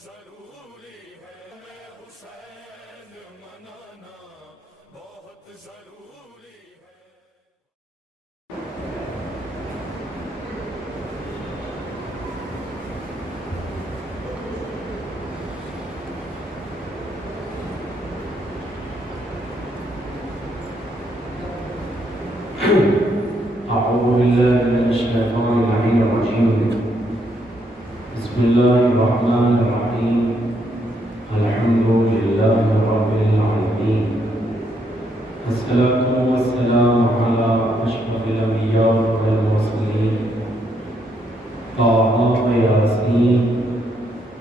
ضروری ہے، میں حسین منانا بہت ضروری ہے۔ أعوذ بالله من الشيطان اللعين الرجيم. بسم الله الرحمن الرحيم. الحمد لله رب العالمين. الصلاة والسلام على أشرف الأنبياء والمرسلين طه ياسين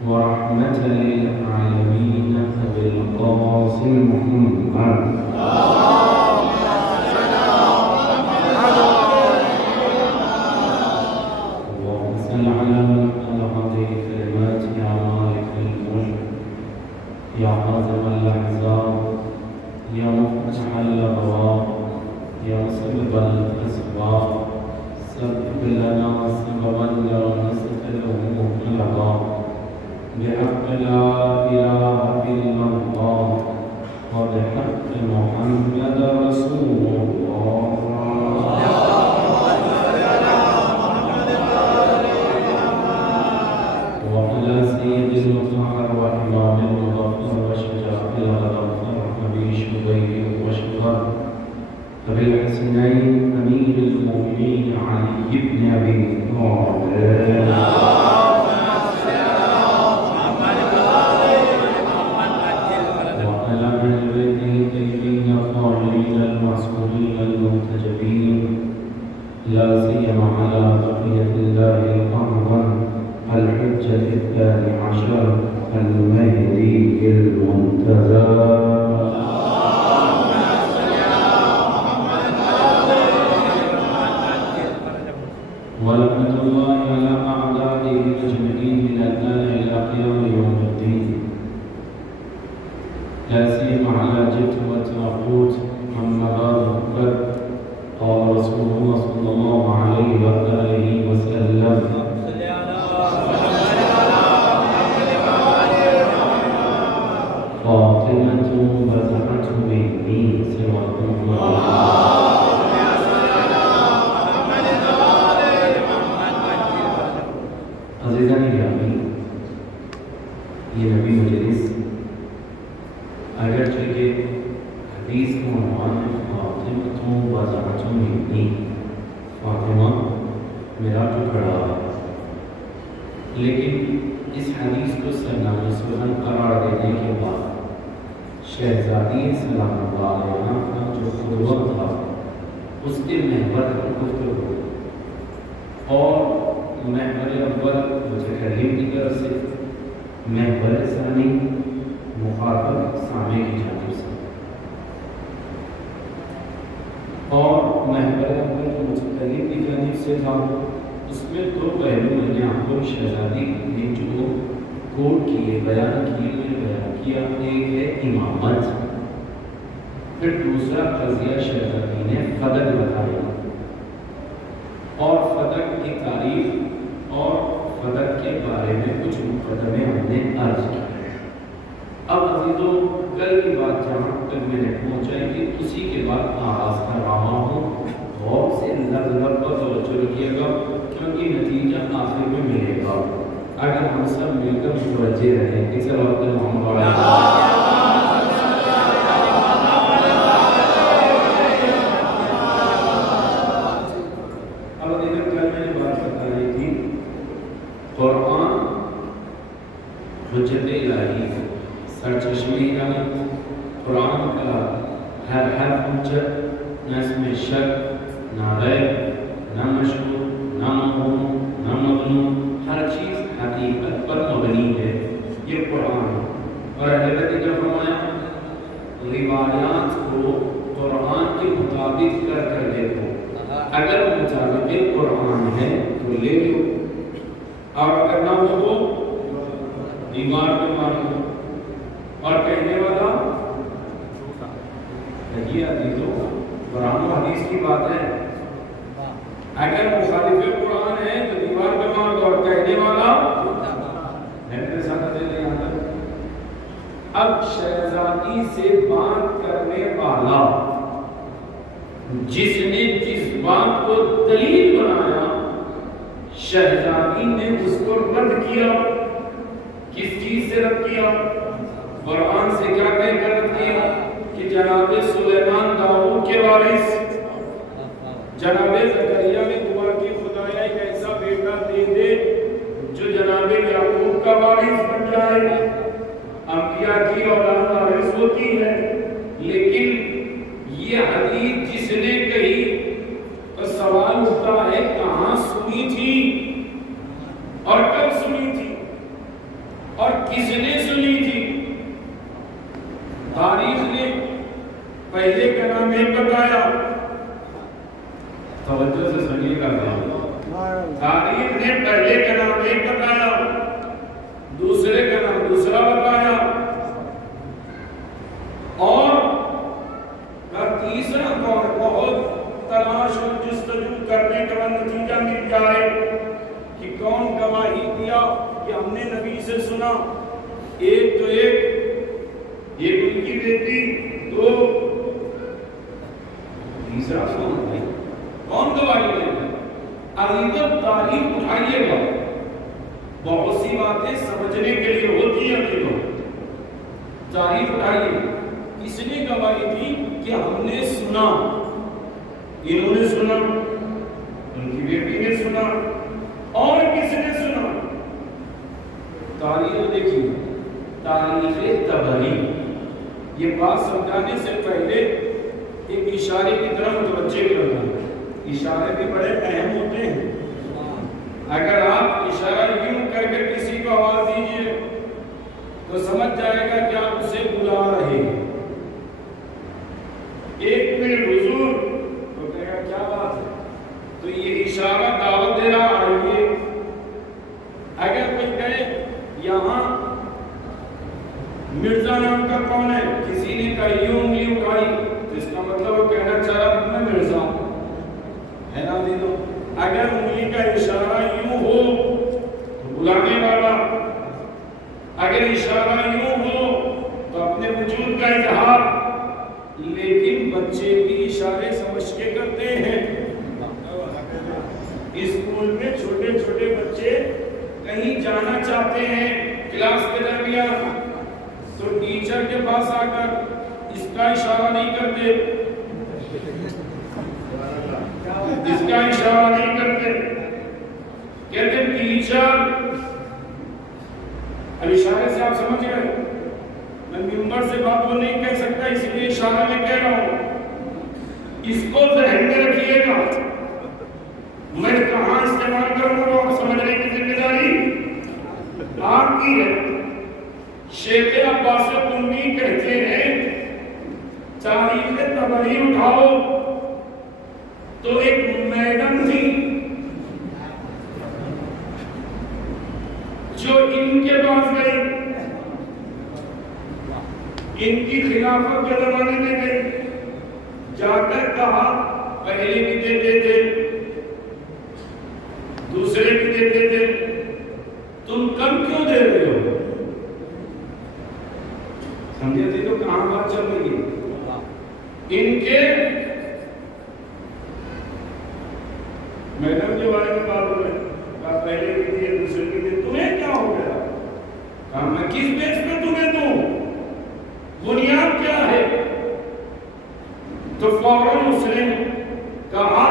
ورحمة للعالمين أبي القاسم محمد. يا عازم الأحزاب يا مفتح الأبواب يا مسبب الأسباب سبب لنا سببا لا نستطيعه مطلقا بحق لا إله إلا الله وبحق محمد رسول الله. وعلى سيد المطهر وإمام المظفر وشجاع الغفر أبي شبيب وشجر أبي الحسنين أمير المؤمنين علي بن أبي طالب. وعلى أهل بيته الطيبين الطاهرين المعصومين المنتجبين لا سيما على بقية الله الأعظم الحجة الثاني عشر المهدي المنتظر. ولعنة الله على أعدائه أجمعين من الآن إلى قيام يوم الدين، لا سيما على الجبت والطاغوت. أما بعد فقد قال رسول الله صلى الله عليه وآله وسلم: فاطمة بزعت مني سواكم عزیزان گرامی، یہ نبی مجلس اگرچہ کہ حدیث کا عنوان ہے فاطمة بزعت مني، فاطمہ میرا ٹکڑا، لیکن اس حدیث کو سرنامہ سخن قرار دینے کے بعد شہزادی سلام اللہ علیہ کا جو خطبہ تھا اس کے محور پر گفتگو اور محور اول متکلم کی طرف سے، محور ثانی مخاطب سامع کی جانب سے، اور محور اول متکلم کی جانب سے تھا اس میں دو پہلو میں نے آپ کو شہزادی نے جو کوٹ کیے بیان کیا، ایک ہے امامت، پھر دوسرا قضیہ شہزادی نے فدق بتایا اور فدق کی تعریف اور فدق کے بارے میں کچھ مقدمے ہم نے عرض کیے۔ اب عزیزوں، کل کی بات جہاں تک میں نے پہنچائی کہ اسی کے بعد آغاز کر رہا ہوں، غور سے لفظ پر توجہ رکھیے گا کیونکہ نتیجہ آخر میں ملے گا اگر ہم سب مل کر متوجہ رہیں۔ اس وقت محمد اب دیکھیں کل میں نے بات بتائی تھی قرآن حجت الہی، سرچشمہ الہی، قرآن کا ہر حرف حجت، نہ اس میں شک، نہ غیب، نہ مشہور، نہ مفہوم، نہ مظلوم، ہر چیز حقیقت پر مبنی ہے، یہ قرآن ہے۔ اور اہل بیت نے فرمایا روایات کو قرآن کے مطابق کر دیکھو، اگر مطابق قرآن ہے تو لے لو، اور اگر نہ ہو تو دیوار پہ مار لو۔ اور کہنے والا یہ عزیزوں قرآن و حدیث کی بات ہے، اگر مخالف قرآن ہے تو دیوار پہ مار دو، اور کہنے والا ہے میرے ساتھ اکیلے یہاں تک؟ اب شہزادی سے بات کرنے والا جس نے جس بات کو دلیل بنایا، شہزادی نے اس کو رد کیا۔ کس چیز سے رد کیا؟ قرآن سے کیا کہہ کر رد کیا؟ کہ جناب سلیمان داؤد کے وارث، جناب زکریا نے دعا کی خدایا ایک ایسا بیٹا دے دے جو جناب یعقوب کا وارث بن جائے۔ انبیاء کی اولاد وارث ہوتی ہے، لیکن یہ حدیث جس نے کہی تو سوال اٹھتا ہے کہاں سنی تھی اور کب سنی تھی اور کس نے سنی تھی؟ تاریخ نے پہلے کا نام ایک بتایا، توجہ سے سنیے گا، تاریخ نے پہلے کا نام ایک بتایا، دوسرے کا نام دوسرا بتایا، اور تیسرا قول بہت تلاش و جستجو کرنے کا نتیجہ مل جائے کہ کون گواہی دیا کہ ہم نے نبی سے سنا۔ ایک تو ایک ان کی بیٹی، دو تیسرا کون گواہی دے گا؟ ابھی تک تاریخ اٹھائیے گا، بہت سی باتیں سمجھنے کے لیے ہوتی ہیں۔ تاریخ اٹھائیے، کس نے گواہی دی کہ ہم نے سنا؟ انہوں نے سنا، ان کی بیٹی نے سنا، اور کس نے سنا؟ تاریخ دیکھیے، تاریخ طبری۔ یہ بات سمجھانے سے پہلے ایک اشارے کی طرف متوجہ کرنا ہے۔ اشارے بھی بڑے اہم ہوتے ہیں۔ اگر آپ اشارہ یوں کر کے کسی کو آواز دیجئے تو سمجھ جائے گا کہ آپ اسے بلا رہے ہیں۔ ایک منٹ حضور تو کہے گا کیا بات ہے؟ تو یہ اشارہ دعوت دے رہا آئیے۔ اگر کوئی کہے یہاں مرزا نام کا کون ہے، کسی نے کہا یوں انگلی اٹھائی تو اس کا مطلب وہ کہنا چاہ رہا میں مرزا ہے نا دیدو۔ اگر انگلی کا اشارہ یوں ہو تو بلانے والا، اگر اشارہ یوں ہو تو اپنے وجود کا اظہار۔ لیکن بچے بھی اشارے سمجھ کے کرتے ہیں۔ اسکول میں چھوٹے چھوٹے بچے کہیں جانا چاہتے ہیں کلاس کے درمیان، تو ٹیچر کے پاس آ کر اس کا اشارہ نہیں کرتے، اس کا اشارہ نہیں کرتے، کہتے ٹیچر۔ اب اشارے سے آپ سمجھ گئے، میں ممبر سے بات وہ نہیں کہہ سکتا، اس لیے اشارہ میں کہہ رہا ہوں۔ اس کو ذہن میں رکھیے گا، میں کہاں استعمال کروں گا آپ سمجھنے کی ذمہ داری آپ کی ہے۔ شیخ عباس قمی کہتے ہیں تاریخ طبری اٹھاؤ تو ایک میڈم تھی جو ان کے پاس گئی، ان کی خلافت کے زمانے میں گئی، جا کر کہا پہلے بھی دیتے تھے دوسرے بھی دیتے تھے، تم کم کیوں دے رہے ہو؟ سمجھے تھے تو کہاں بات چل رہی ہے؟ ان کے میڈم کے بارے میں بات ہو رہی ہے، کہا پہلے بھی دیے دوسرے بھی دیے، تمہیں کیا ہو گیا؟ کہا میں کس بیس پہ تمہیں دوں؟ بنیاد کیا ہے؟ تو فوراً اس نے کہا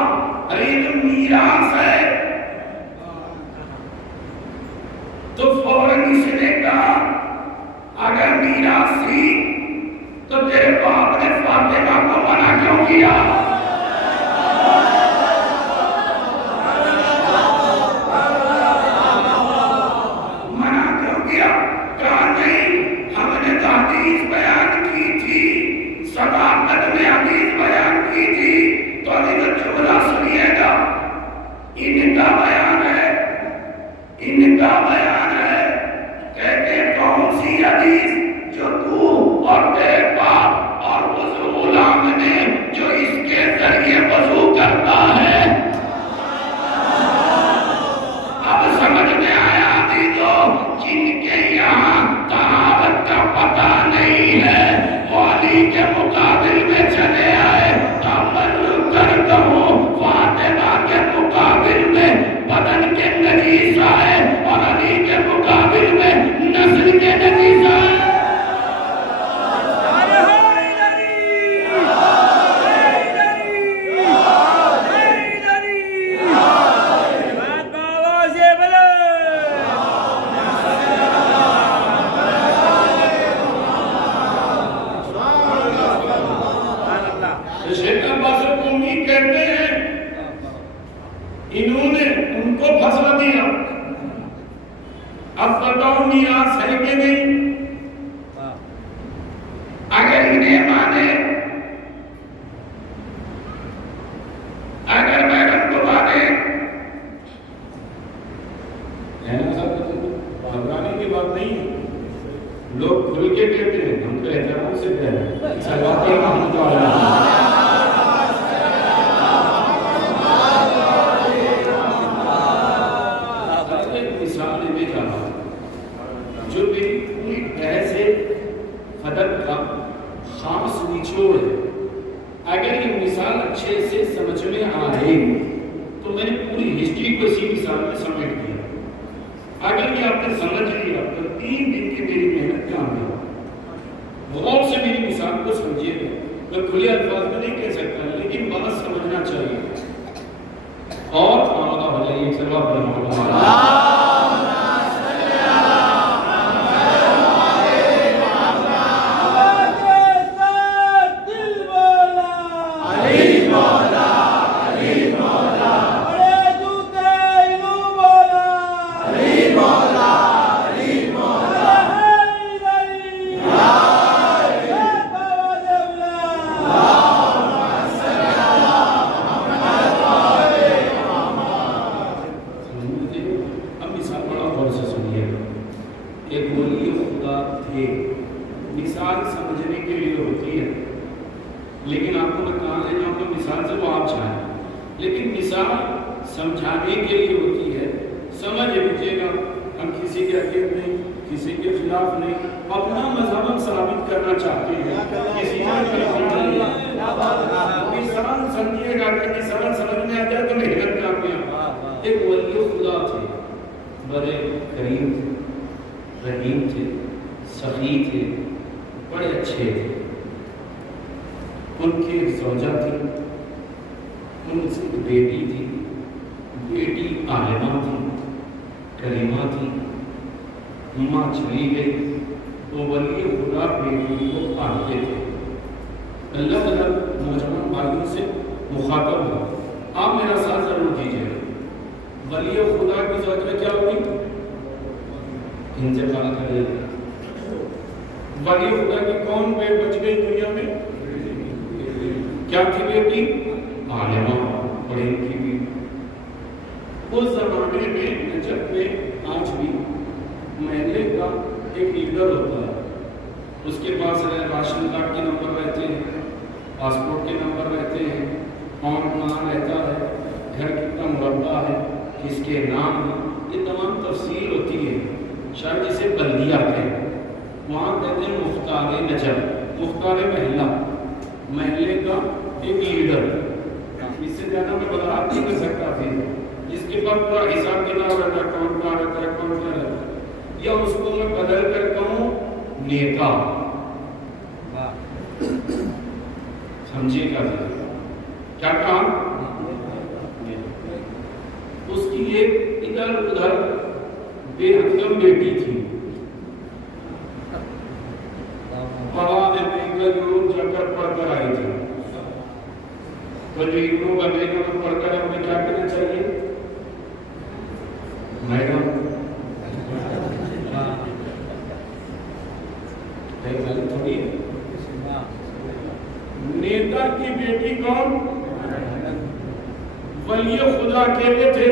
ارے یہ میراث ہے۔ تو فوراً اس نے کہا اگر میراث تھی تو تیرے باپ نے فاطمہ کو منع کیوں کیا؟ منع کیوں کیا؟ کہا نہیں، ہم نے تو حدیث بیان کی تھی، صداقت میں حدیث بیان کی تھی۔ تو ابھی تو جملہ سنیے گا، ان کا بیان ہے، ان کا بیان ہے، کہتے ہیں کون سی حدیث؟ جو تو اور تیرے باپ اور اس غلام نے جو اس کے ذریعے وضو کرتا ہے۔ اب سمجھ میں آیا، جن کے انہوں نے ان کو پھنسا دیا. اب بتاؤ میراث ہے کہ نہیں؟ اگر انہیں مانے، اگر میڈم کو مانے، گھبرانے کی بات نہیں ہے. لوگ کھل کے کہتے ہیں، ہم تو احترام سے کہہ رہے ہیں. سلواتی محمد مثال میں جانا جو میری پوری بحث ادب کا خاص نچوڑ ہے. اگر یہ مثال اچھے سے سمجھ میں آئے تو میں نے پوری ہسٹری کو اسی مثال میں سمیٹ دیا. اگر یہ آپ نے سمجھ لیا تو 3 دن کی میری محنت کام ہے. غور سے میری مثال کو سمجھیے گا. میں کھلے الفاظ میں نہیں کہہ سکتا لیکن بات سمجھنا چاہیے. اور آمدہ ہو جائیے سلوات اللہ. مثال سمجھنے کے لیے ہوتی ہے، لیکن آپ کو میں کہاں لے جاؤں گا مثال سے وہ آپ چاہیں، لیکن مثال سمجھانے کے لیے ہوتی ہے. سمجھ لیجیے گا ہم کسی کے عقیدت نہیں، کسی کے خلاف نہیں، اپنا مذہب ہم ثابت کرنا چاہتے ہیں. کسی مثال سمجھیے گا کہ مثال سمجھ میں آ جائے تو محنت کامیاب. ایک ولی خدا تھے، بڑے کریم تھے، رحیم تھے، سخی تھے، بڑے اچھے تھے. ان کی ایک زوجہ تھی، ان سے ایک بیٹی تھی. بیٹی عالمہ تھی، کریمہ تھی. ماں چلی گئی تو ولی خدا بیٹی کو پالتے تھے. اللہ تعالیٰ نوجوان بھائیوں سے مخاطب ہوا، آپ میرا ساتھ ضرور دیجیے. ولی خدا کی زوجہ کیا ہوئی؟ انتقال کر گئی. ولی خدا کی کون بچ گئی دنیا میں؟ کیا تھی بیٹی؟ عالمہ. اور ان کی بھی اس زمانے میں نجف میں آج بھی محلے کا ایک لیڈر ہوتا ہے. اس کے پاس راشن کارڈ کے نمبر رہتے ہیں، پاسپورٹ کے نمبر رہتے ہیں، کون کہاں رہتا ہے، گھر کتنا مربع ہے، کس کے نام ہے، یہ تمام تفصیل ہوتی ہے. شاید جسے بلدیہ کہیں، وہاں کہتے ہیں مختار نجف، مختار محلہ، محلے کا ایک لیڈر. اس سے زیادہ میں وضاحت نہیں کر سکتا تھی. جس کے بعد پورا حساب کتاب رہتا ہے، کون کہاں رہتا ہے، کون کیا رہتا ہے. یا اس کو میں بدل کر کہوں نیتا. سمجھے کیا کام؟ اس کی ایک ادھر ادھر بے حکم بیٹی تھی. جا کر پڑھ کر آئی تھی. پڑھ کر ہمیں کیا کرنا چاہیے؟ میڈم تھوڑی نیتا کی بیٹی کون؟ ولی خدا کہتے تھے.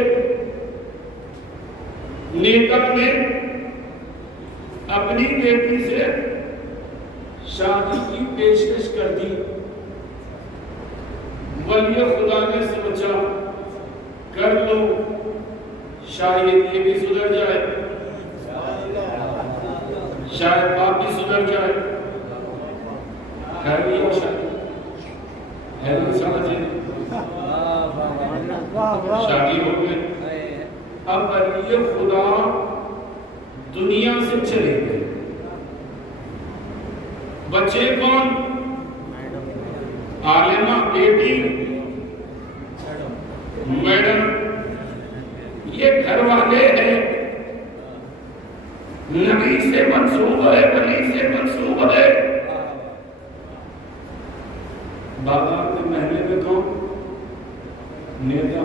نیتا نے اپنی بیٹی سے شادی کی پیشکش کر دی. ولی خدا نے سوچا کر لو، شاید یہ بھی سدھر جائے، شاید باپ بھی سدھر جائے. کر لیا شادی ہو گئی. اب ولی خدا دنیا سے چلے گئے. بچے کون؟ عالمہ بیٹی، میڈم. یہ گھر والے ہیں، نبی سے منسوب ہے، ولی سے منسوب ہے. بابا کے محلے میں کون؟ نیتا.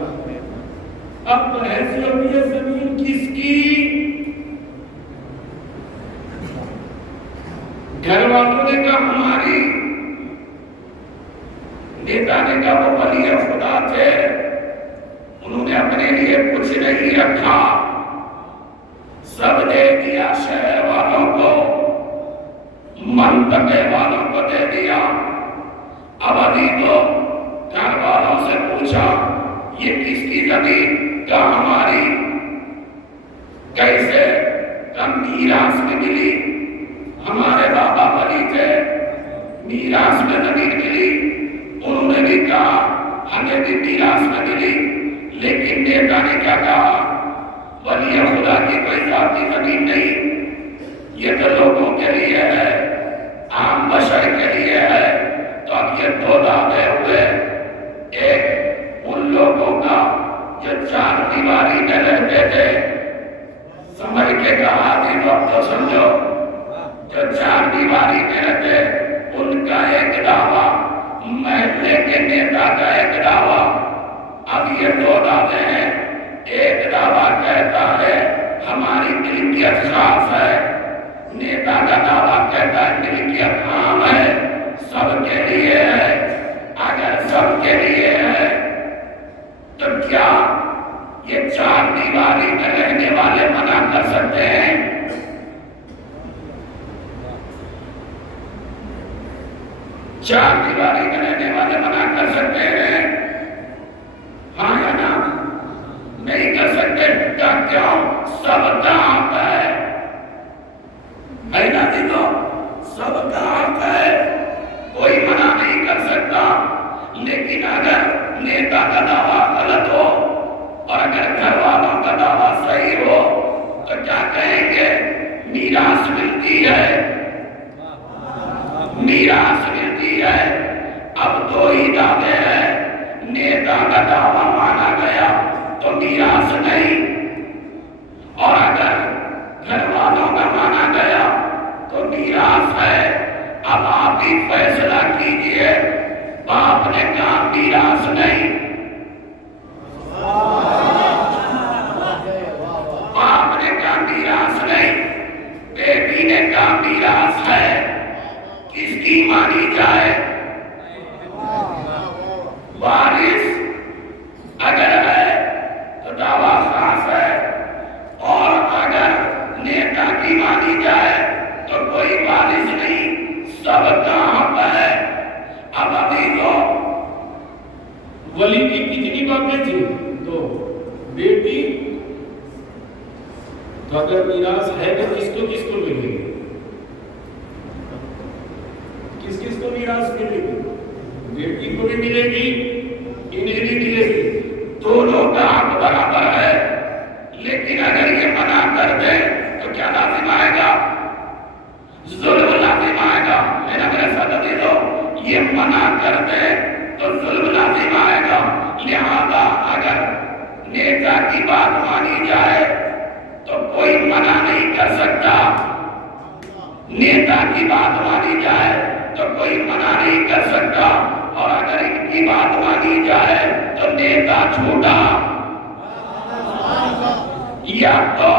اب ایسی ہوئی ہے زمین کس کی؟ گھر والوں نے کہا ہماری، نیتا نے کہا وہ ولی خدا تھے، انہوں نے اپنے لیے کچھ نہیں رکھا، سب دے دیا شہر والوں کو، منطقے والوں کو دے دیا۔ اب علی کو گھر والوں سے پوچھا یہ کس کی زمین؟ کہا ہماری۔ کیسے؟ کہا میراث میں ملی، ہمارے بابا ولی تھے، میراث میں زمین ملی۔ انہوں نے بھی کہا ہمیں بھی میراث میں ملی، لیکن نیتا نے کیا کہا؟ ولی خدا کی کوئی ذاتی زمین نہیں، یہ تو لوگوں کے لیے ہے، عام بشر کے لیے ہے۔ تو اب یہ دو دعوے ہوئے، ایک ان لوگوں کا جو چار دیواری میں رہتے تھے، سمجھ کے کہا کہ وقت تو سمجھو، جو چار دیواری میں رہتے ان کا ایک دعویٰ، محلے کے نیتا کا ایک دعویٰ۔ اب یہ دو دعوے ہیں، ایک دعویٰ کہتا ہے ہماری ملکیت خاص ہے، نیتا کا دعویٰ کہتا ہے ملکیت عام ہے، سب کے لیے ہے۔ اگر سب کے لیے ہے تو کیا یہ چار دیواری میں رہنے والے منع کر سکتے ہیں؟ چار دیواری میں رہنے والے منع کر سکتے ہیں؟ ہاں یا نا؟ نہیں کر سکتے۔ کیوں؟ سب کا حق ہے نا دیدو، سب کا حق ہے، کوئی منع نہیں کر سکتا۔ لیکن اگر نیتا کا دعویٰ غلط ہو اور اگر گھر والوں کا دعویٰ صحیح ہو تو کیا کہیں گے؟ میراث ملتی ہے، میراث ملتی ہے۔ اب دو ہی دعوے ہیں، نیتا کا دعویٰ مانا گیا تو میراث نہیں، اور اگر گھر والوں کا مانا گیا تو میراث ہے۔ اب آپ ہی فیصلہ کیجئے، باپ نے کہا میراث نہیں، باپ نے کہا میراث نہیں، بیٹی نے کہا میراث ہے، کس کی مانی جائے؟ وارث اگر ہے تو دعویٰ خاص ہے، اور اگر نیتا کی مانی جائے تو کوئی وارث نہیں، سب کا حق ہے۔ اب ابھی تو ولی کی کتنی باتیں تھی؟ تو بیٹی تو اگر میراث ہے تو کس کو ملے گی؟ کس کو میراث ملے گی؟ بیٹی کو بھی ملے گی، انہیں بھی ملے گی، دونوں کا حق برابر ہے۔ لیکن اگر یہ منع کر دے تو کیا لازم آئے گا؟ ظلم لازم آئے گا۔ میرے ساتھ دے دو، یہ منع کر دے تو ظلم لازم آئے گا۔ لہذا اگر نیتا کی بات مانی جائے تو کوئی منع نہیں کر سکتا، نیتا کی بات مانی جائے تو کوئی منع نہیں کر سکتا، اور اگر ان کی بات مانی جائے تو نیتا جھوٹا، یا تو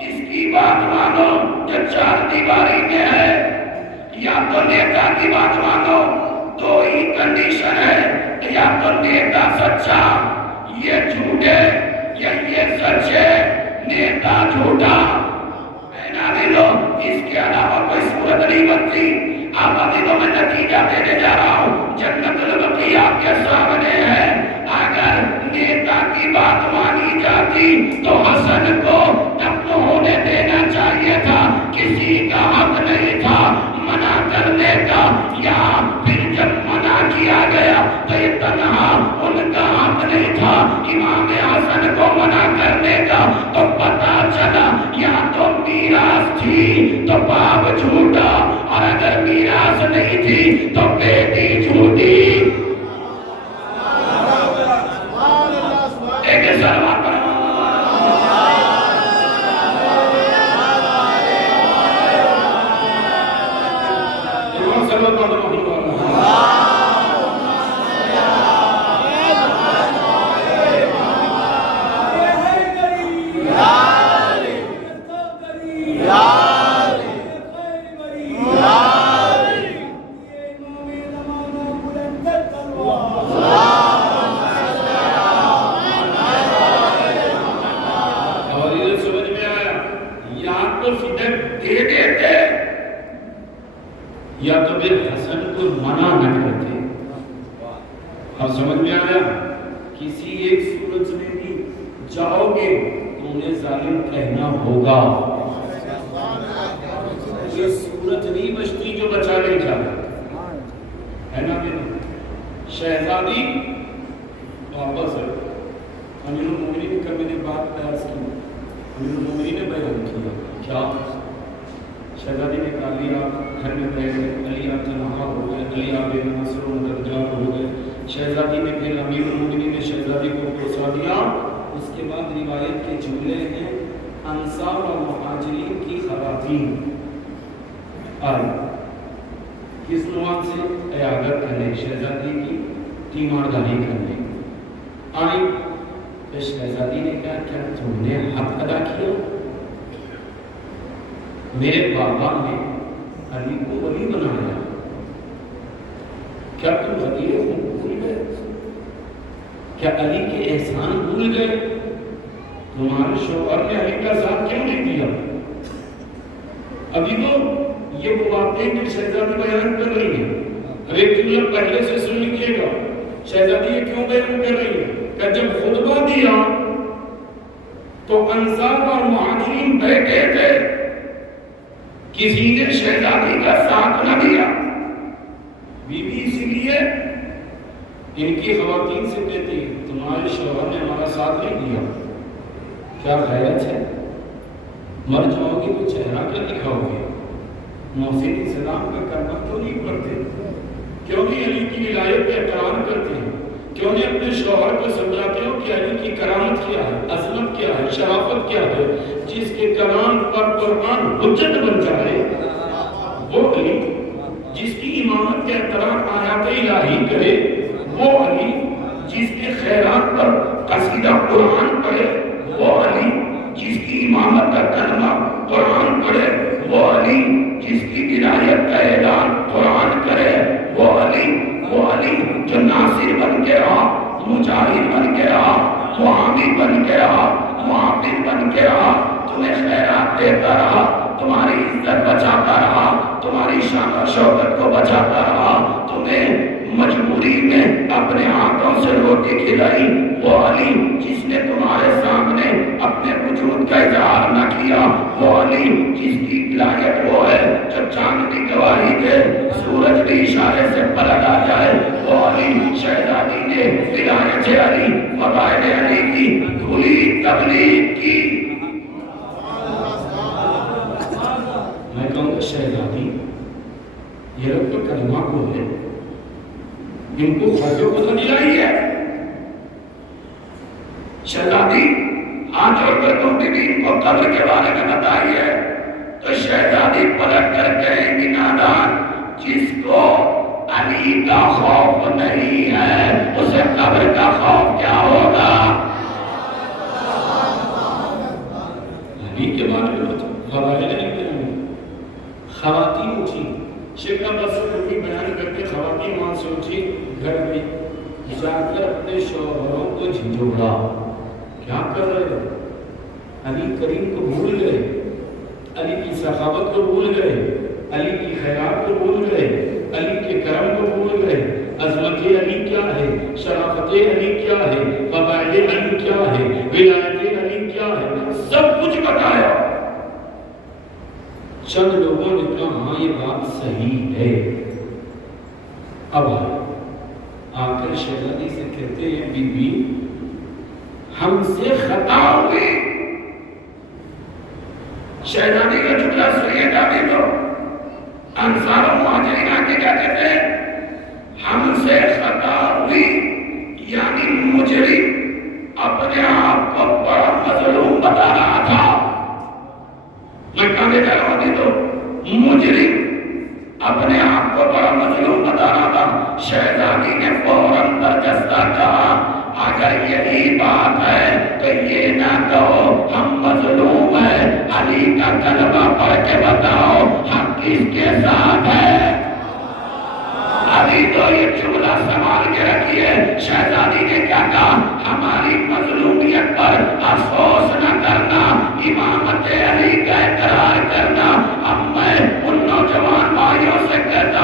اس کی بات مانو جو چار دیواری میں ہے، یا تو نیتا کی بات مانو۔ دو ہی کنڈیشن ہے، یا تو نیتا سچا، یہ جھوٹے، یا یہ سچ ہے، نیتا جھوٹا۔ اس کے علاوہ کوئی صورت نہیں بنتی۔ آپ ابھی تو میں نتیجہ دینے جا رہا ہوں، جنت البقیع آپ کے سامنے ہے۔ اگر نیتا کی بات مانی جاتی تو حسن کو دفن ہونے دینا چاہیے تھا، کسی کا حق نہیں تھا منع کرنے کا۔ یا پھر جب منع کیا گیا تو یہ تنہا ان کا حق نہیں تھا امام حسن کو منع کرنے کا، تو پتا چلا یا تو میراث تھی تو باپ جھوٹا، اور اگر میراث نہیں تھی تو بیٹی جھوٹی۔ ایک سلام پر یا تو پھر حسن کو منع نہ کرتے. اب سمجھ میں آیا؟ کسی ایک صورت میں بھی جاؤ گے تو انہیں ظالم کہنا ہوگا. یہ صورت نہیں بچتی جو بچا لے جائے، ہے نا؟ شہزادی واپس ہے. امیر المومنین کا میں نے بات بیان کی، امیر المومنین نے بیان کیا کیا شہزادی نے کہا علی آپ گھر میں بیٹھ گئے، علی آپ تنہا ہو گئے، علی آپ بے ناصر و درجات ہو گئے. شہزادی نے پھر امیر المومنین نے شہزادی کو پوچھا دیا. اس کے بعد روایت کے جملے ہیں انصار اور مہاجرین کی خواتین آئی کس نوع سے عیادت کرنے، شہزادی کی تیمارداری کرنے آئی. تو شہزادی نے کہا کیا تم نے حق ادا کیا؟ میرے بابا نے علی کو ولی بنایا، کیا تم غدیر خون بھول گئے؟ کیا علی کے احسان بھول گئے؟ تمہارے شوہر نے علی کا ساتھ کیوں نہیں دیا؟ ابھی تو یہ وہ باتیں جو شہزادی بیان کر رہی ہیں، اب ایک جملہ پہلے سے سن لیجیے گا. شہزادی یہ کیوں بیان کر رہی ہے کہ جب خطبہ دیا تو انصار اور مہاجرین بیٹھے تھے، کسی نے شہزادی کا ساتھ نہ دیا. بی بی اسی لیے ان کی خواتین سے کہتی تمہارے شوہر نے ہمارا ساتھ نہیں دیا. کیا غیرت ہے؟ مر جاؤ گی تو چہرہ کیا دکھاؤ گے؟ محسن السلام کا کرما کیوں نہیں پڑھتے؟ کیوں نہیں علی کی ولایت کا اقرار کرتے ہیں؟ کیوں نہیں اپنے شوہر کو سمجھاتے ہو کہ علی کی کرامت کیا ہے، عظمت کیا ہے، شرافت کیا ہے؟ جس کے کلام پر قرآن حجت بن جائے وہ علی، جس کی امامت کے احترام آیات الہی کرے وہ علی، جس کے خیرات پر قصیدہ قرآن پڑھے وہ علی، جس کی امامت کا کلمہ قرآن پڑھے وہ علی، جس کی ولایت کا اعلان قرآن کرے وہ علی. وہ علی جو ناصر بن کے رہا، مجاہد بن کے رہا، محامی بن کے رہا، محافظ بن کے رہا، تمہیں خیرات دیتا رہا، تمہاری عزت بچاتا رہا، تمہاری شان و شوکت کو بچاتا رہا، تمہیں مجبوری میں اپنے ہاتھوں سے روٹی کھلائی وہ علی، جس نے تمہارے سامنے اپنے وجود کا اظہار نہ کیا وہ علی، جس کی ولایت وہ ہے جو چاند کی گواہی دے، سورج بھی اشارے سے پلٹ آ جائے وہ علی. شہزادی نے ولایت علی، فضائل علی کی کھلی تبلیغ کی. میں کہوں گا شہزادی یہ لوگ تو کلمہ کو ہے، ان کو خرچوں کو تو دلائی ہے. شہزادی آج اور پر تم بھی ان کو قبر کے بارے میں بتائی ہے تو شہزادی پلٹ کر کہیں گی نادان، جس کو علی کا خوف نہیں ہے اسے قبر کا خوف کیا ہوگا؟ علی کے بارے میں فضائل نہیں کریں. خواتین اٹھی، شیخ عباس بھی بیان کرتے خواتین وہاں سے اٹھی، گھر میں جا کر اپنے شوہروں کو جھنجھوڑا. کیا کر رہے ہیں؟ علی کریم کو بھول گئے، علی کی سخاوت کو بھول گئے، علی کی خیرات کو بھول گئے، علی کے کرم کو بھول گئے. عظمت علی کیا ہے، شرافت علی کیا ہے، فضائل علی کیا ہے، ولایت علی کیا ہے، سب کچھ بتایا. چند لوگوں نے کہا ہاں یہ بات صحیح ہے. اب آ کر شہزادی سے کہتے ہیں بی بی ہم سے خطا ہوئی. شہزادی کا جملہ سنیے گا بھی تو انصار و مہاجرین آ کے کیا کہتے ہیں؟ ہم سے خطا ہوئی، یعنی مجرم اپنے آپ کو بڑا مظلوم بتا رہا تھا. میں کہنے جا رہا ہوں تو مجرم اپنے آپ کو بڑا مظلوم بتا رہا تھا. شہزادی نے فوراً برجستہ کہا اگر یہی بات ہے تو یہ نہ کہو ہم مظلوم ہیں، علی کا کلمہ پڑھ کے بتاؤ حق کس کے ساتھ ہے. علی تو یہ جملہ سنبھال کے رکھیے. شہزادی نے کیا کہا؟ ہماری مظلومیت پر افسوس نہ کرنا، امامت علی کا اقرار کرنا. اب میں ان نوجوان بھائیوں سے کہتا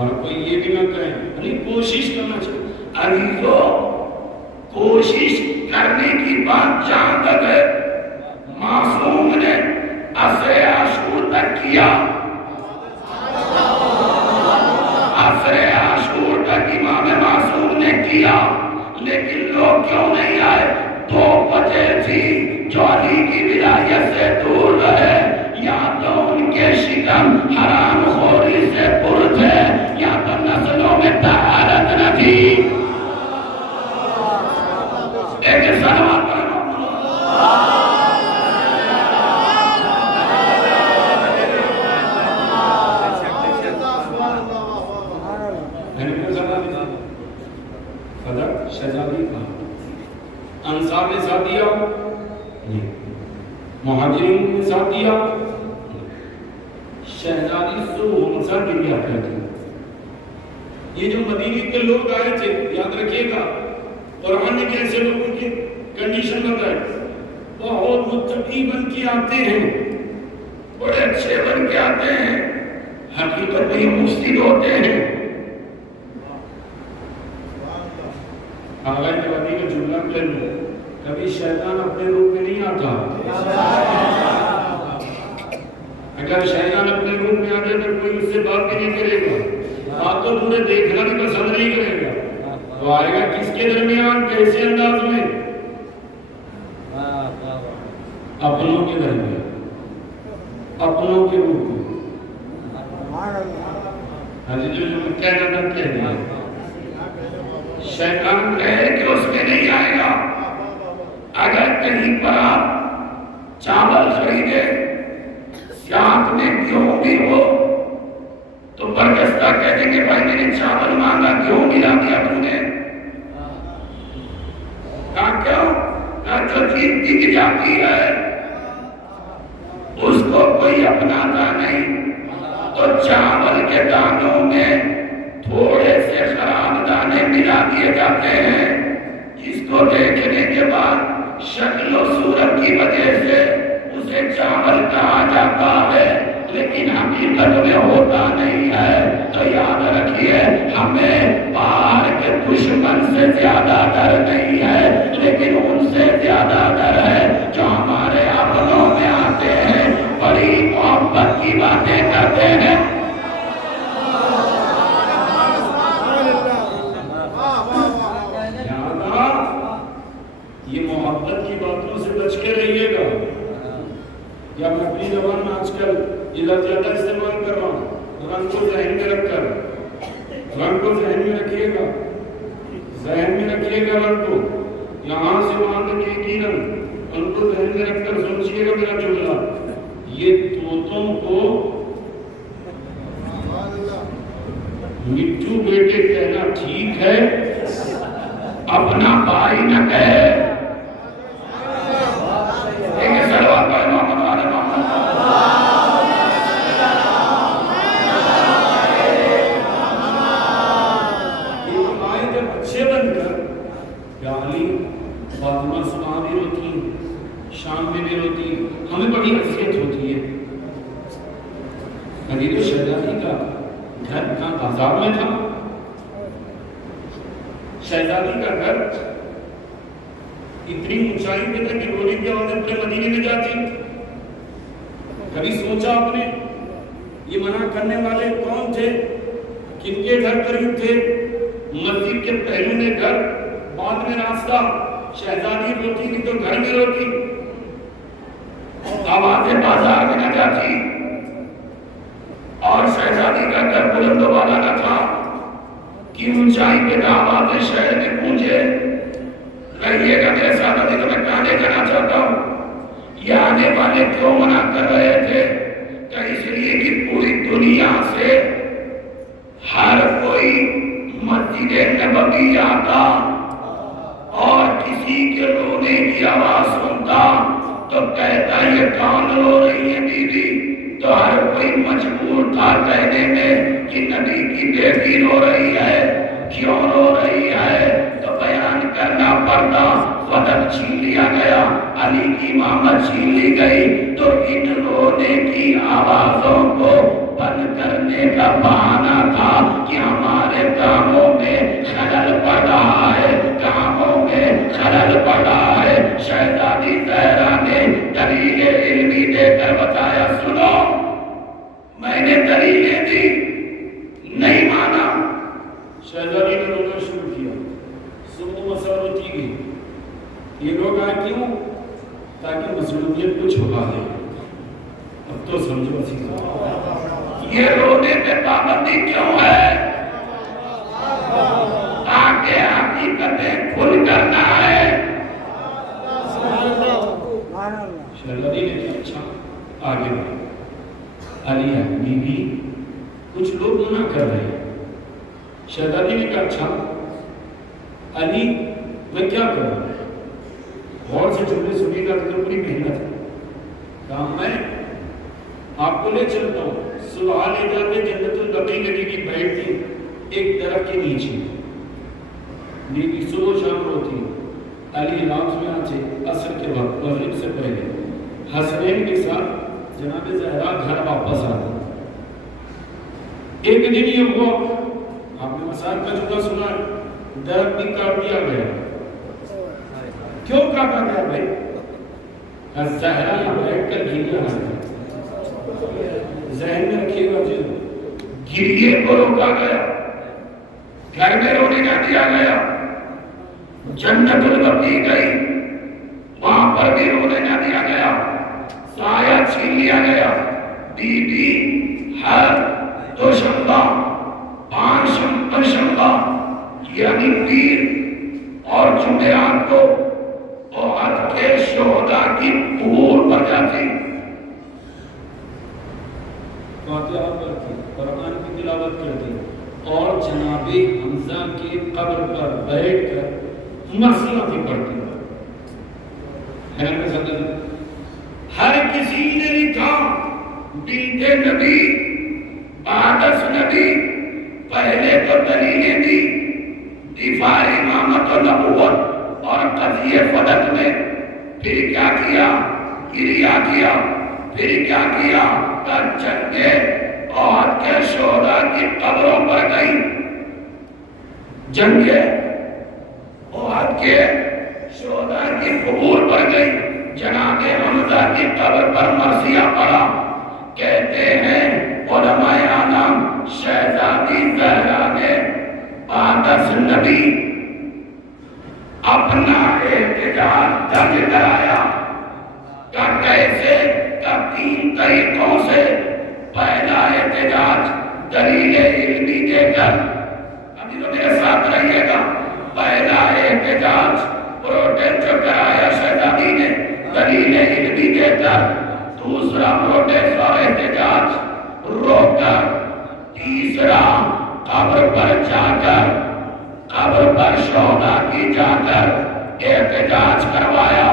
اور کوئی یہ بھی نہ کہے علی کوشش کرنا چاہیے. علی کو کوشش کرنے کی بات جہاں تک ہے معصوم نے عصر عاشور تک کیا، عصر عاشور تک امام معصوم نے کیا، لیکن لوگ کیوں نہیں آئے؟ 2 وجہ تھی جو علی کی ولایت سے دور رہے، یا تو ان کے شکم حرام خوری سے پر تھے، یا تو نسلوں میں طہارت نہ تھی. ایک سلوات پڑھو. شہزادی کا انصار نے ساتھ دیا، مہاجرین نے ساتھ دیا، شہزادی سو ساتھ دیا کرتی. یہ جو مدینے کے لوگ آئے تھے یاد رکھیے گا، قرآن نے کیسے لوگوں کی کنڈیشن بتائی. بہت متقی بن کے آتے ہیں، بڑے اچھے بن کے آتے ہیں، حقیقت میں مفسد ہوتے ہیں. آغاز جوادی کا جملہ کر لو، کبھی شیطان اپنے روپ میں نہیں آتا. اگر شیطان اپنے روپ میں آ جائے تو کوئی اس سے بات بھی نہیں کرے گا، بات تو پورے دیکھنا بھی پسند نہیں کرے گا. تو آئے گا کس کے درمیان، کیسے انداز میں؟ اپنوں کے درمیان، اپنوں کے روپ میں. حضرت جو کہنا تھا کہہ دیا. شیطان کہے کہ اس میں نہیں آئے گا. اگر کہیں پر آپ چاول خریدے، ساتھ میں گیہوں بھی ہو، تو برگستہ کہہ دیں گے بھائی میں نے چاول مانگا، گیہوں ملا دیا تم نے. کہا کیوں؟ کہا جو چیز دکھ جاتی ہے اس کو کوئی اپناتا نہیں. تو چاول کے دانوں میں تھوڑے سے خراب دانے ملا دیے جاتے ہیں، جس کو دیکھنے کے بعد شکل و صورت کی وجہ سے اسے چاول کہا جاتا ہے، لیکن حقیقت میں ہوتا نہیں ہے. تو یاد رکھیے ہمیں باہر کے دشمن سے زیادہ ڈر نہیں ہے، لیکن ان سے زیادہ ڈر ہے جو ہمارے اپنوں میں آتے ہیں، بڑی محبت کی باتیں کرتے ہیں. یہ محبت کی باتوں سے بچ کے رہیے گا. یا میں اپنی زبان میں آج کل یہ لفظ زیادہ استعمال کر رہا ہوں، رنگ کو ذہن میں رکھ کر، رنگ کو ذہن میں رکھیے گا، ذہن میں رکھیے گا رنگ کو. یہاں سے وہاں تک ایک ہی رنگ، ان کو ذہن میں رکھ کر سوچیے گا میرا جملہ. یہ طوطوں کو مٹھو بیٹے کہنا ٹھیک ہے، اپنا بھائی نہ کہے. ایک سلوات پر محمد والے محمد. یہ بھائی جب اچھے بن کر یا علی فاطمہ صبح بھی روتی، شام میں بھی روتی، ہمیں بڑی حیثیت ہوتی ہے. حضرت شہزادی کا گھر کہاں بازار میں تھا. شہزادی کا گھر اتنی اونچائی پہ تھا کہ گولی کی آوازیں پورے مدینے میں جاتی. کبھی سوچا آپ نے یہ منع کرنے والے کون تھے، کن کے گھر قریب تھے؟ مسجد کے پہلو میں گھر، بعد میں راستہ. شہزادی روتی بھی تو گھر میں روتی، آوازیں بازار میں نہ جاتی. اور شہزادی کا گھر بلند و بالا نہ تھا کہ اونچائی پہ آوازیں شہر میں گونجے. رہیے گا میرے ساتھ، ابھی تو میں کہانے جانا چاہتا ہوں. آنے والے کیوں منع کر رہے تھے؟ کہ اس لیے کہ پوری دنیا سے ہر کوئی مسجد نبوی آتا اور کسی کے رونے کی آواز سنتا تو کہتا یہ کون رو رہی ہے بیوی؟ تو ہر کوئی مجبور تھا کہنے میں کہ نبی کی بیٹی رو رہی ہے۔ کیوں رو رہی ہے تو بیان کرنا پڑتا۔ فدق چھین لیا گیا، علی کی امامت چھین لی گئی، تو ان رونے کی آوازوں کو بند کرنے کا بہانہ تھا کہ ہمارے کاموں میں خلل پڑ رہا ہے، کاموں میں خلل پڑ رہا ہے۔ شہزادی زہرا نے دلیل علمی دے کر بتایا، سنو میں نے دلیلیں دی، نہیں مانا۔ شہزادی نے رونا شروع کیا، صبح مسئلہ ہوتی گئی۔ یہ لوگ آئے کیوں؟ تاکہ مظلومیت کو چھپا دیں۔ اب تو سمجھو عزیزاں، یہ رونے پہ پابندی کیوں ہے؟ تاکہ حقیقتیں کھل کر نہ آئے۔ شہزادی نے کہا اچھا آگے بڑھو۔ علی ہے بیوی، کچھ لوگ منع کر رہے ہیں۔ شہزادی نے کہا اچھا علی میں کیا کروں؟ غور سے جملے سنی گا تو پوری محنت ہے۔ کہا میں آپ کو لے چلتا ہوں۔ صبح لے جاتے جنت البقیع نبی کی بیٹھ تھی ایک درخت کے نیچے، بیوی صبح شام روتی، علی رات میں آتے عصر کے وقت مغرب سے پہلے حسنین کے ساتھ جناب زہرا گھر واپس آتے۔ ایک دن یہ ہوا، آپ نے مسائل کا جملہ سنا ہے، درخت بھی کاٹ دیا گیا۔ کیوں کاٹا گیا بھائی؟ زہرا بیٹھ کر گریہ آتا، ذہن میں رکھیے گا جی، گریے کو روکا گیا، گھر میں رونے نہ دیا گیا۔ جنت البقیع گئی، وہاں پر بھی رونے نہ دیا گیا، سایہ چھین لیا گیا۔ بی بی ہر دوشنبہ، پنجشنبہ یعنی پیر اور جمعرات کو احد کے شہداء کی قبور پر جاتی، فاتحہ پڑھتی، قرآن کی تلاوت کرتی اور جناب حمزہ کی قبر پر بیٹھ کر مرثیہ بھی پڑھتی۔ ہر کسی نے لکھا بنت نبی بعدس نبی، پہلے تو دلیلیں دی دفاع امامت و نبوت اور قضیہ فدق میں، پھر کیا کیا؟ گریہ کیا، پھر کیا کیا؟ جنگے احد کے شہداء کی قبروں پر گئی، جنگے احد کے شہداء کی قبور پر گئی، جناب حمزہ کی قبر پر مرثیہ پڑھا۔ کہتے ہیں علماء اعلام شہزادی زہرا نے بعدس نبی اپنا احتجاج درج کرایا کہ کیسے؟ کہ 3 طریقوں سے۔ پہلا احتجاج دلیل علمی دے کر، ابھی تو میرے ساتھ رہیے گا، پہلا احتجاج پروٹیسٹ جو کرایا شہزادی نے دلیل علمی دے کر، دوسرا پروٹیسٹ اور احتجاج رو کر، تیسرا قبر پر جا کر، قبر پر شہداء کی جا کر احتجاج کروایا۔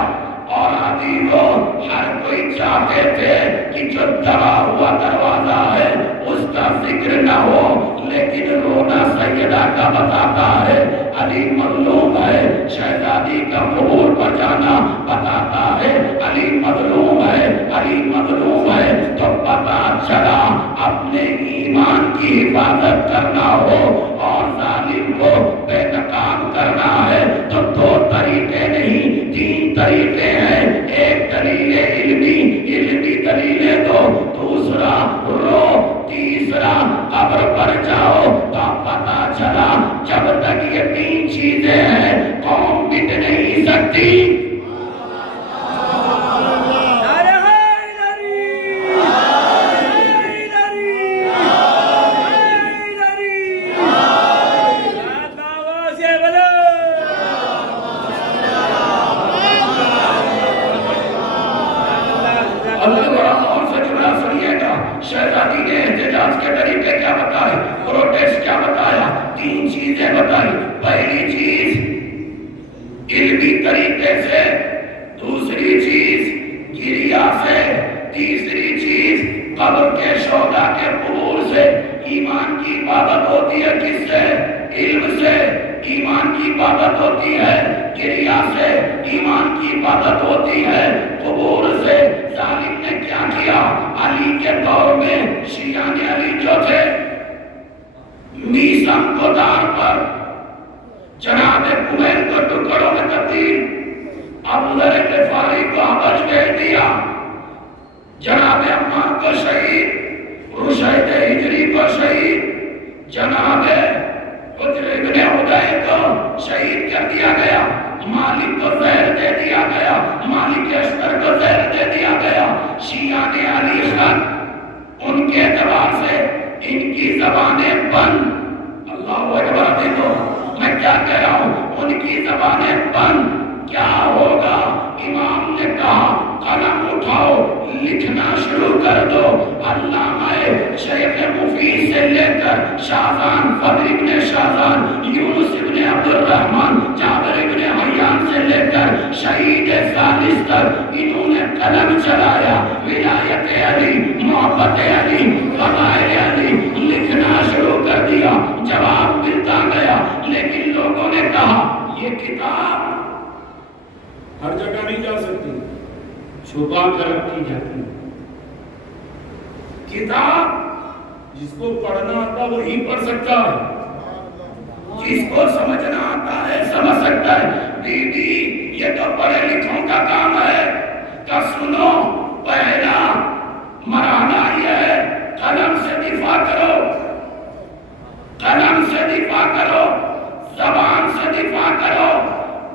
اور حدیثوں ہر کوئی چاہتے تھے کہ جو دبا ہوا دروازہ ہے اس کا ذکر نہ ہو، لیکن رونا سیدہ کا بتاتا ہے، علی مظلوم ہے، شہزادی کا قبور پر جانا بتاتا ہے، علی مظلوم ہے، علی مظلوم ہے۔ تو پتا چلا اپنے ایمان کی حفاظت کرنا ہو اور ظالم کو بے نقاب کرنا ہے تو 2 طریقے نہیں 3 طریقے ہیں۔ ایک دلیل علمی دلیلیں دو، دوسرا رو، تیسرا قبر پر جاؤ۔ تو پتا چلا جب تک یہ 3 چیزیں ہیں قوم مٹ نہیں سکتی۔ اللہ بڑا اور سے جملہ سنیے گا. شہزادی نے احتجاج کے طریقے کیا بتائے, پروٹیسٹ کیا بتایا, 3 چیزیں بتائی. پہلی چیز علمی طریقے سے, دوسری چیز گریا سے, تیسری چیز قبر کے شہداء کے قبور سے. ایمان کی عبادت ہوتی ہے کس سے؟ علم سے. ایمان کی عبادت ہوتی ہے گریا سے. ایمان کی عبادت ہوتی ہے قبور سے. ظالم نے کیا کیا؟ علی کے دور میں شیعان علی جو تھے, میثم کو دار پر جناب کمیل کو ٹکڑوں میں تبدیل, ابو ذر غفاری کو حبش بھیج دیا, جناب عمار کو شہید, رشید ہجری کو شہید, جناب حجر ابن عدی کو شہید کر دیا گیا, مالک کو زہر دے دیا گیا, مالک اشتر کو زہر دے دیا گیا. شیعان علی خط ان کے اعتبار سے ان کی زبانیں بند. اللہ اکبر. دیکھو میں کیا کہہ رہا ہوں, ان کی زبانیں بند. کیا ہوگا؟ امام نے کہا قلم اٹھاؤ, لکھنا شروع کر دو. علامہ شیخ مفید سے لے کر شاہزان فضل ابن شاہزان, یونس ابن عبد الرحمن, جابر ابن حیان سے لے کر شہید ثالث تک انہوں نے قلم چلایا. ولایت علی, محبت علی, فضائل علی لکھنا شروع کر دیا. جواب ملتا گیا, لیکن لوگوں نے کہا یہ کتاب ہر جگہ نہیں جا سکتی, چھپا کر رکھی جاتی. کتاب جس کو پڑھنا آتا وہی پڑھ سکتا ہے, جس کو سمجھنا آتا ہے سمجھ سکتا ہے. بی بی یہ تو پڑھے لکھوں کا کام ہے. تو سنو, پہلا مرحلہ یہ ہے قلم سے دفاع کرو, قلم سے دفاع کرو, زبان سے دفاع کرو.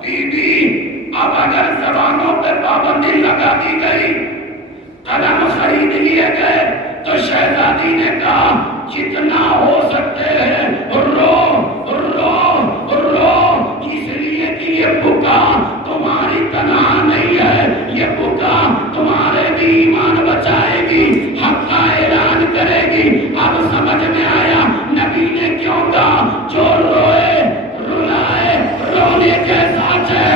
بی بی اب اگر زبانوں پر پابندی لگا دی گئی, قلم خرید لیے گئے, تو شہزادی نے کہا جتنا ہو سکتے ہیں رو رو رو, اس لیے کہ یہ بکا تمہاری تنہا نہیں ہے, یہ بکا تمہارے بھی ایمان بچائے گی, حق کا اعلان کرے گی. اب سمجھ میں آیا نبی نے کیوں کہا جو روئے رلائے رونے کے ساتھ ہے.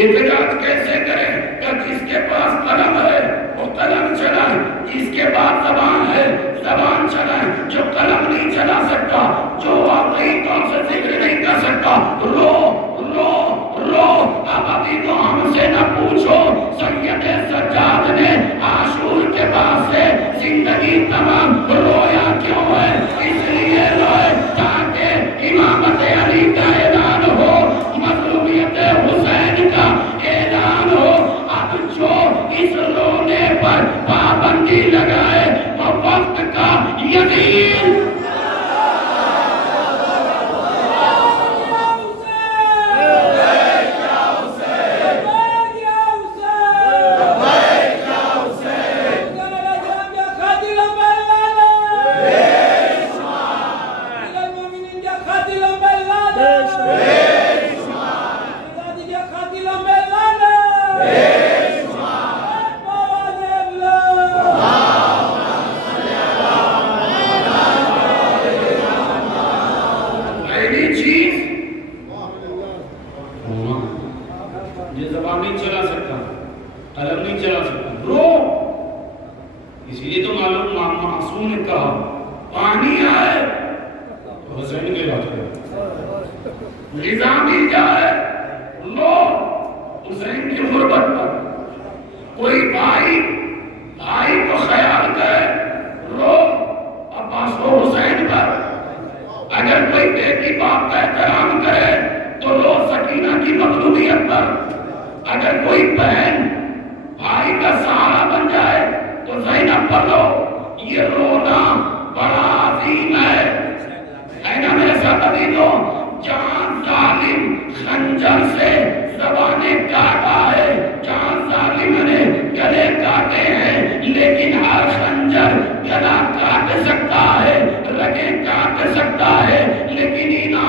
احتجاج کیسے کریں کہ جس کے پاس قلم ہے وہ قلم چلائے, جس کے پاس زبان ہے زبان چلائے. جو قلم نہیں چلا سکتا, جو واقعی طور سے ذکر نہیں کر سکتا, رو رو رو. اب ابھی تو ہم سے نہ پوچھو, سید سجاد نے عاشور کے بعد سے زندگی تمام رویا کیوں ہے؟ اس لیے روئے تاکہ امامت علی کا اعلان ہو, مظلومیت حسین کا اعلان ہو. اب جو اس رونے پر پابندی لگائے وہ وقت کا یقین. اسی لیے تو معلوم معصوم نے کہا پانی آئے تو حسین کے بات کرے, غذا مل جائے لو حسین کی غربت پر. کوئی بھائی کو خیال کرے رو عباس و حسین پر. اگر کوئی بیٹی باپ کا احترام کرے تو رو سکینہ کی مظلومیت پر. اگر کوئی بہن بھائی کا سہارا بن جائے تو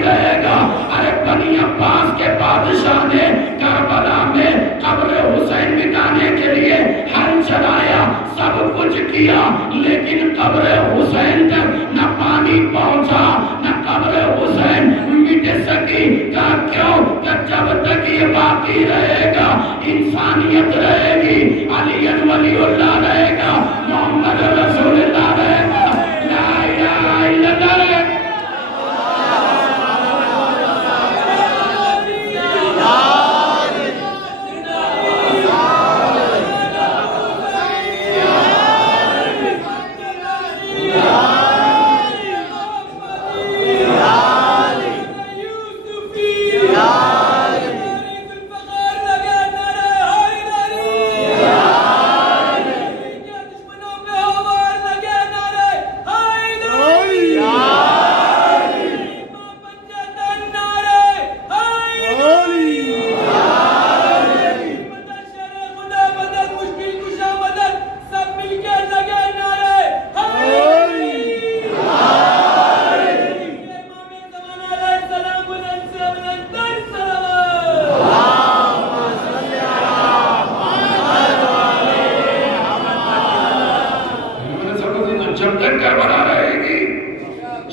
باقی رہے گا. ارے بنی عباس کے بادشاہ نے کربلا میں قبر حسین مٹانے کے لیے ہل چلایا, سب کچھ کیا, لیکن قبر حسین تک نہ پانی پہنچا نہ قبر حسین مٹ سکی. کیوں کہ جب تک یہ باقی رہے گا انسانیت رہے گی, علی ولی اللہ رہے گا, محمد رسول اللہ رہے گا, لا الہ الا اللہ رہے گا.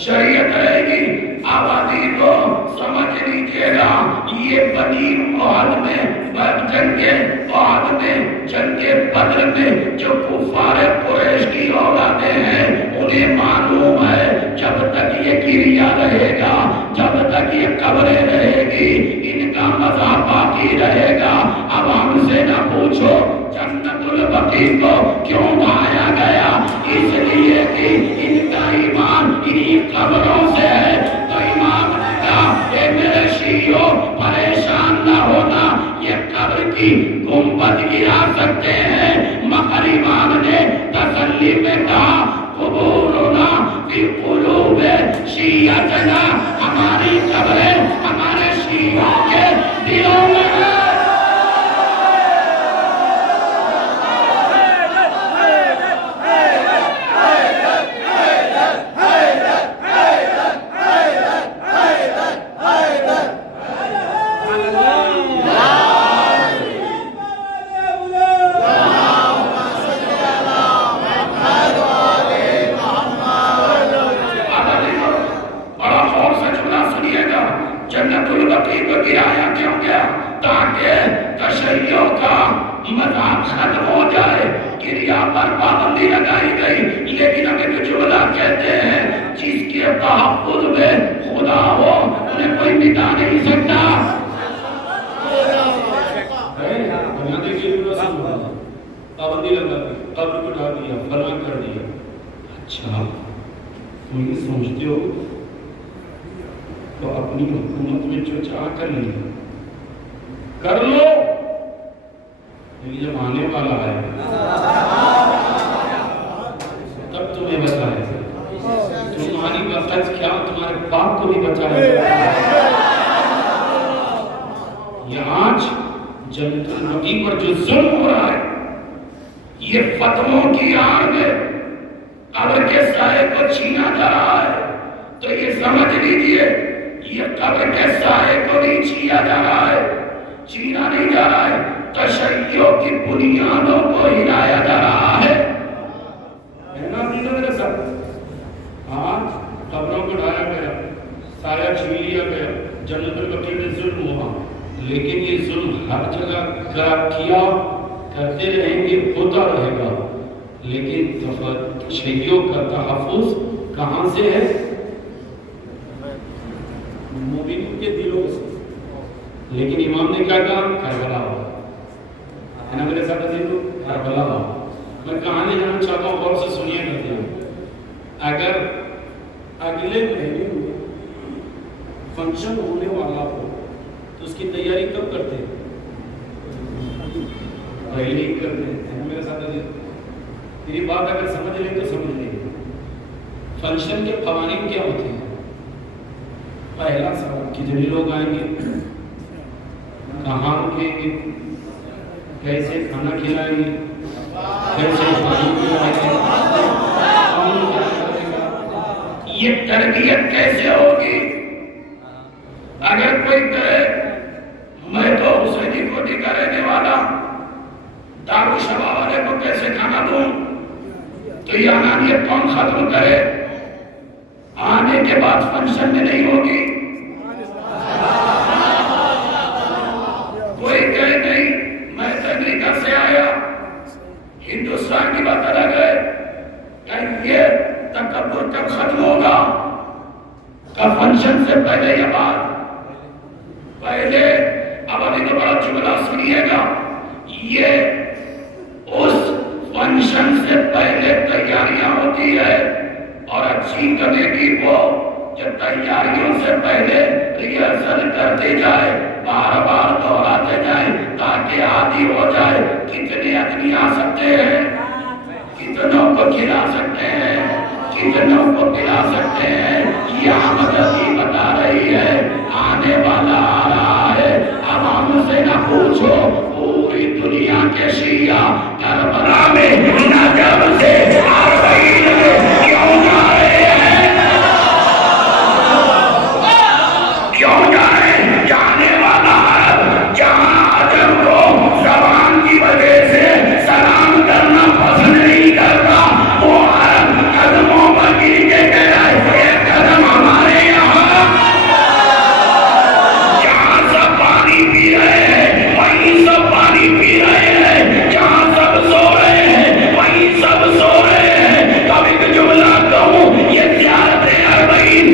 شریعت رہے گی, آبادی کو سمجھ لیجیے گا. یہ بنی احد میں جنگ بدر میں جو کفار قریش کی اولادیں ہیں انہیں معلوم ہے جب تک یہ گریا رہے گا, جب تک یہ قبریں رہے گی, ان کا مزہ باقی رہے گا. اب ہم سے نہ پوچھو جنت البقیع کو کیوں کہا گیا, اس لیے کہ ان کا ایمان انہی قبروں سے ہے. تو امام نے کہا اے میرے شیعوں پریشان نہ ہونا, یہ قبر کی گنبد گرا سکتے ہیں, مگر امام نے تسلی میں کہا قبورنا فی قلوب شیعتنا, ہماری قبریں ہمارے شیعوں کے دلوں میں ہیں. جنت البقیع کو گرایا کیوں گیا؟ تاکہ تشیع کا مذاق ختم ہو جائے. گریا پر پابندی لگائی گئی, لیکن ہم ایک جملہ کہتے ہیں جس کے تحفظ میں خدا ہو انہیں کوئی مٹا نہیں سکتا. پابندی لگا دی, قبر کو ڈھا دیا, فلاں کر دیا. اچھا تم یہ سمجھتے ہو تو اپنی حکومت میں جو چاہ کر لیں کر لو, لیکن جب آنے والا ہے تب تمہیں بتائے تمہاری وقت کیا تمہارے باپ کو بھی بچائے. یہ آج جنت البقیع پر جو ظلم ہو رہا ہے یہ فتووں کی آڑ میں قبر کے سائے کو چھینا جا رہا ہے. تو یہ سمجھ لیجیے یہ قبر کے سائے کو نہیں چھیا جا رہا ہے, چھینا نہیں جا رہا ہے, تشیع کی بنیادوں کو ہلایا جا رہا ہے. میرے ساتھ آج قبروں کو ڈھایا گیا, سایہ چھین لیا گیا, جنت البقیع میں ظلم ہوا, لیکن یہ ظلم ہر جگہ کیا کرتے رہیں گے, ہوتا رہے گا, لیکن تشیع کا تحفظ کہاں سے ہے؟ مومنین کے دلوں سے. لیکن امام نے کیا کہا؟ کربلا ہوا ہے نا میرے ساتھ عزیزو, کربلا ہوا. میں کہانی جانا چاہتا ہوں, غور سے سنیے کرتے ہیں. اگر اگلے مہینے میں فنکشن ہونے والا ہو تو اس کی تیاری کب کرتے ہیں؟ پہلے ہی کرتے ہیں میرے ساتھ عزیزو. میری بات اگر سمجھ لیں تو سمجھ لیں. فنکشن کے قوانین کیا ہوتے ہیں؟ پہلا سوال کتنے لوگ آئیں گے, کہاں رکیں گے, کیسے کھانا کھلائیں گے, کیسے پانی پلائیں گے, یہ تربیت کیسے ہوگی؟ اگر کوئی کہے میں تو حسینی کوٹی کا رہنے والا دارو شفا والے کو کیسے کھانا دوں، تو یہ انانیت کون ختم کرے؟ آنے کے بعد فنکشن میں نہیں ہوگی۔ کوئی کہے نہیں میں تو امریکہ سے آیا، ہندوستان کی بات الگ ہے، کہ یہ تکبر کب ختم ہوگا؟ کا فنکشن سے پہلے یا بعد؟ پہلے۔ اب ابھی تو بڑا جملہ سنیے گا، یہ اس فنکشن سے پہلے تیاریاں ہوتی ہے، اور اچھی کمیٹی کو جب تیاریوں سے پہلے ریہرسل کرتے جائے، بار بار دہراتے جائیں تاکہ عادی ہو جائے۔ کتنے آدمی آ سکتے ہیں، کتنوں کو کھلا سکتے ہیں، کتنوں کو پلا سکتے ہیں، یہ آمد ہی بتا رہی ہے آنے والا آ رہا ہے۔ اب ہم سے نہ پوچھو پوری دنیا کے شیعہ کربلا میں نجف سے اربعین میں کیوں جا رہے ہیں؟ کیوں جا رہے ہیں؟ جانے والا عرب جہاں عجم کو زبان کی وجہ سے سلام کرنا پسند نہیں کرتا، وہ عرب قدموں پر گر کے کہہ رہا ہے ایک قدم ہمارے یہاں۔ جہاں سب پانی پی رہے ہیں وہیں سب پانی پی رہے ہیں، جہاں سب سو رہے ہیں وہیں سب سو رہے ہیں۔ کبھی ایک جملہ کہوں، یہ زیارت اربعین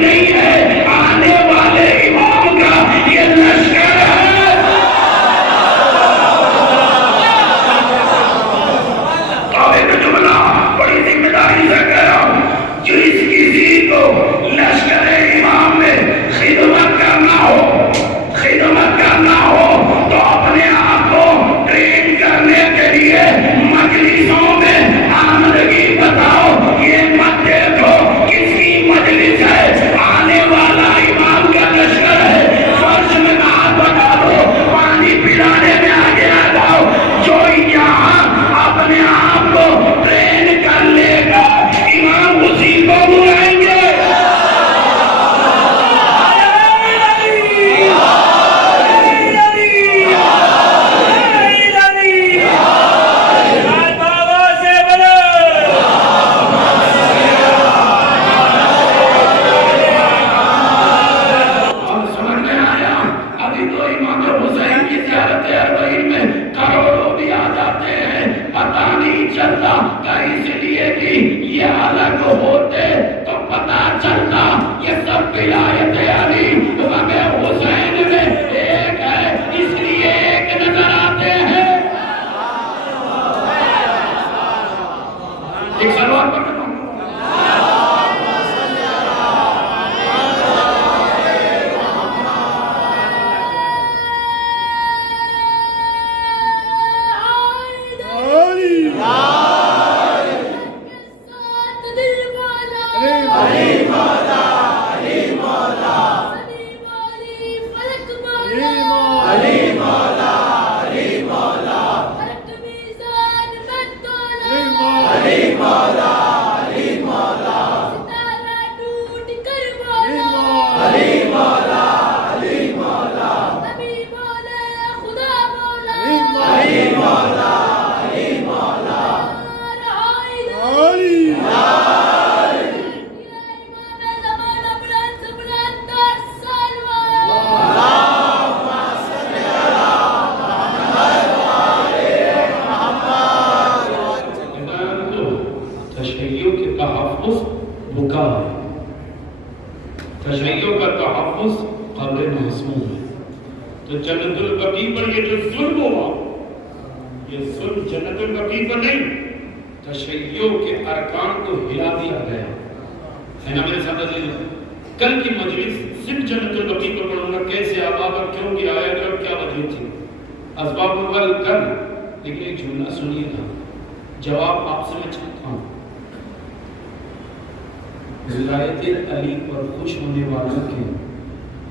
نہیں ہے، آنے والے امام کا یہ لشکر ہے۔ اب ایک جملہ بڑی ذمہ داری سے کہہ رہا ہوں، جس کسی کو لشکر امام میں خدمت کرنا ہو تو اپنے آپ کو ٹرین کرنے کے لیے مجلسوں میں آمدگی بتاؤ۔ یہ مت دیکھو کس کی مجلس ہے، آنے والا امام کا لشکر ہے۔ فرش میں ہاتھ بتا دو، پانی پلانے میں آگے آ جاؤ۔ جو یہاں اپنے آپ کو ٹرین کر لے گا امام اسی کو بلائیں گے۔ اس لیے کہ یہ الگ ہوتے تو پتا چلتا یہ سب ولایت علی غم حسین میں ایک ہے، اس لیے ایک نظر آتے ہیں۔ ایک سلوات پڑھتا ہوں۔ تشیع کا تحفظ قبر معصوم ہے۔ تو جنت البقیع پر یہ جو ظلم ہوا، یہ ظلم جنت البقیع پر نہیں، تشیع کے ارکان کو ہلا دیا گیا ہے نا میرے ساتھ عزیز۔ کل کی مجلس صرف جنت البقیع پر پڑھوں گا، کیسے آباد اور کیوں گیا آیا گیا اور کیا وجہ تھی، اسباب اول کل۔ لیکن ایک جملہ سنیے گا، جواب آپ سے میں چاہتا ہوں۔ ولایت علی پر خوش ہونے والوں کے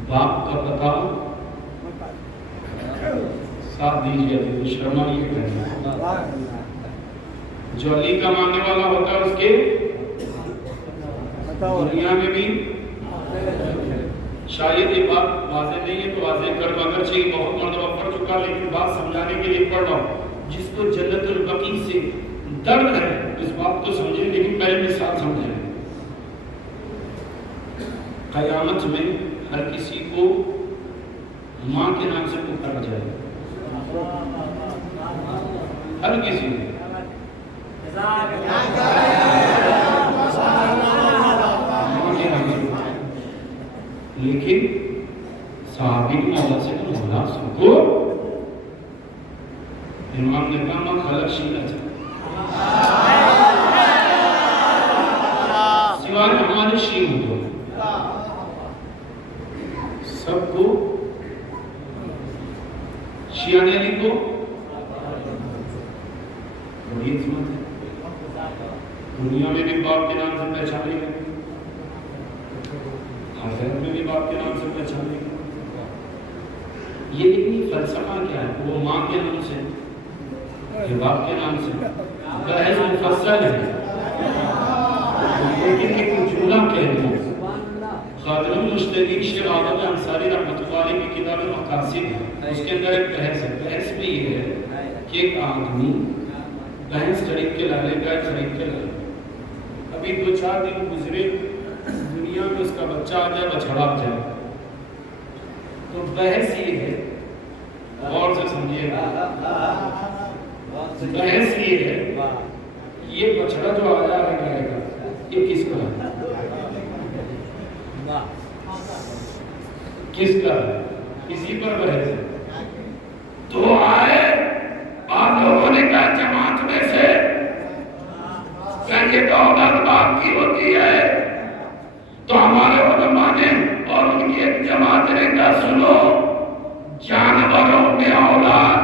باپ کا پتہ ساتھ دیجیے، تو شرما یہ کہنا جو علی کا ماننے والا ہوتا ہے اس کے دنیا میں بھی شاید یہ بات واضح نہیں ہے تو واضح کر دو، اگرچہ یہ بہت مرتبہ پڑھ چکا لیکن بات سمجھانے کے لیے پڑھ رہا ہوں. جس کو جنت البقیع سے درد ہے اس بات کو سمجھیں، لیکن پہلے مثال سمجھیں. قیامت میں ہر کسی کو ماں کے نام سے پکارا جائے گا. ہر کسی کو ماں کے نام سے. لیکن صحابی کی مولا سے تو مولا سب کو امام نے کہا ماں خلق شیلہ جائے سوائے ہمارے شیم کو سب کو شیعہ علی کو بڑی عظمت ہے. دنیا میں بھی باپ کے نام سے پہچانے گا، آخرت میں بھی باپ کے نام سے پہچانے گا. یہ لیکن فلسفہ کیا ہے؟ وہ ماں کے نام سے، یہ باپ کے نام سے بحث مفصل ہے. لیکن ایک جملہ کہہ دوں، خاطر المجتہدین شیخ عابد انصاری رحمۃ اللہ علیہ کی کتاب مقاصد ہے، اس کے اندر ایک بحث ہے. بحث میں یہ ہے کہ ایک آدمی بھینس خرید کے لا لے، گائے خرید کے لا لے. ابھی 2-4 دن گزرے، دنیا میں اس کا بچہ آ جائے، بچڑا آ جائے. تو بحث یہ ہے، غور سے سمجھیے گا، بحث یہ ہے یہ بچڑا جو آیا ہے گائے کا، یہ کس کا ہے؟ کس کا ہے؟ اسی پر بحث ہے. تو آئے آپ لوگوں نے کہا جماعت میں سے کہ یہ تو اولاد باپ کی ہوتی ہے. تو ہمارے علماء نے اور ان کی ایک جماعت نے کہا سنو، جانوروں میں اولاد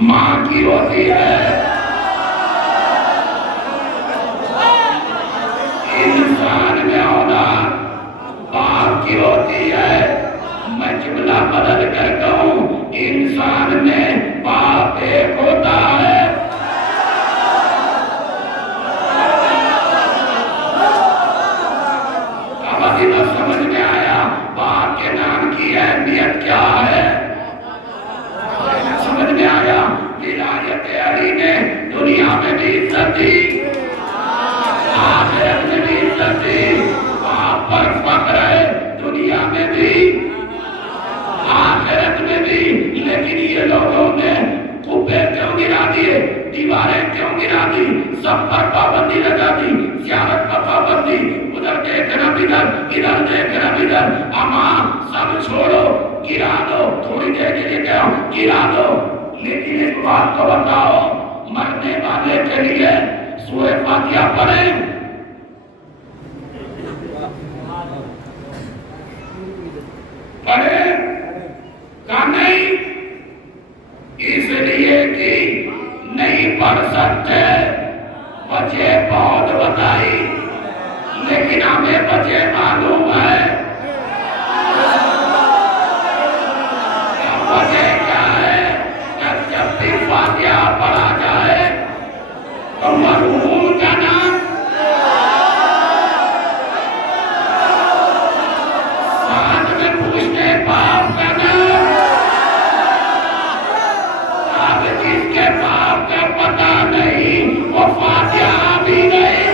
ماں کی ہوتی ہے، انسان میں اولاد باپ کی ہوتی ہے. میں جملہ بدل کر کہوں، انسان میں باپ ایک ہوتا ہے. اب ابھی تو سمجھ میں آیا باپ کے نام کی اہمیت کیا ہے. سمجھ میں آیا ولایت علی نے دنیا میں بھی عزت دی، آخرت میں بھی عزت دی. باپ پر فخر ہے دنیا میں بھی آخرت میں بھی. لیکن یہ لوگوں نے قبے کیوں گرا دیے، دیواریں کیوں گرا دی، سب پر پابندی لگا دی، زیارت پر پابندی، ادھر دیکھنا ادھر، ادھر دیکھنا ادھر. اماں سب چھوڑو، گرا دو، تھوڑی دیر کے لیے کہو گرا دو. لیکن ایک بات تو بتاؤ، مرنے والے کے لیے سورہ فاتحہ پڑھیں. پڑھیں کہ نہیں؟ اس لیے کہ نہیں پڑھ سکتے. وجہ بہت بتائی لیکن ہمیں وجہ معلوم ہے. وجہ کیا ہے؟ جب بھی فاتحہ پڑھا جائے تو مرحوم کا نام ساتھ میں پوچھنے باپ کا نام. اب جس کے باپ کا پتہ نہیں وہ فاتحہ بھی نہیں.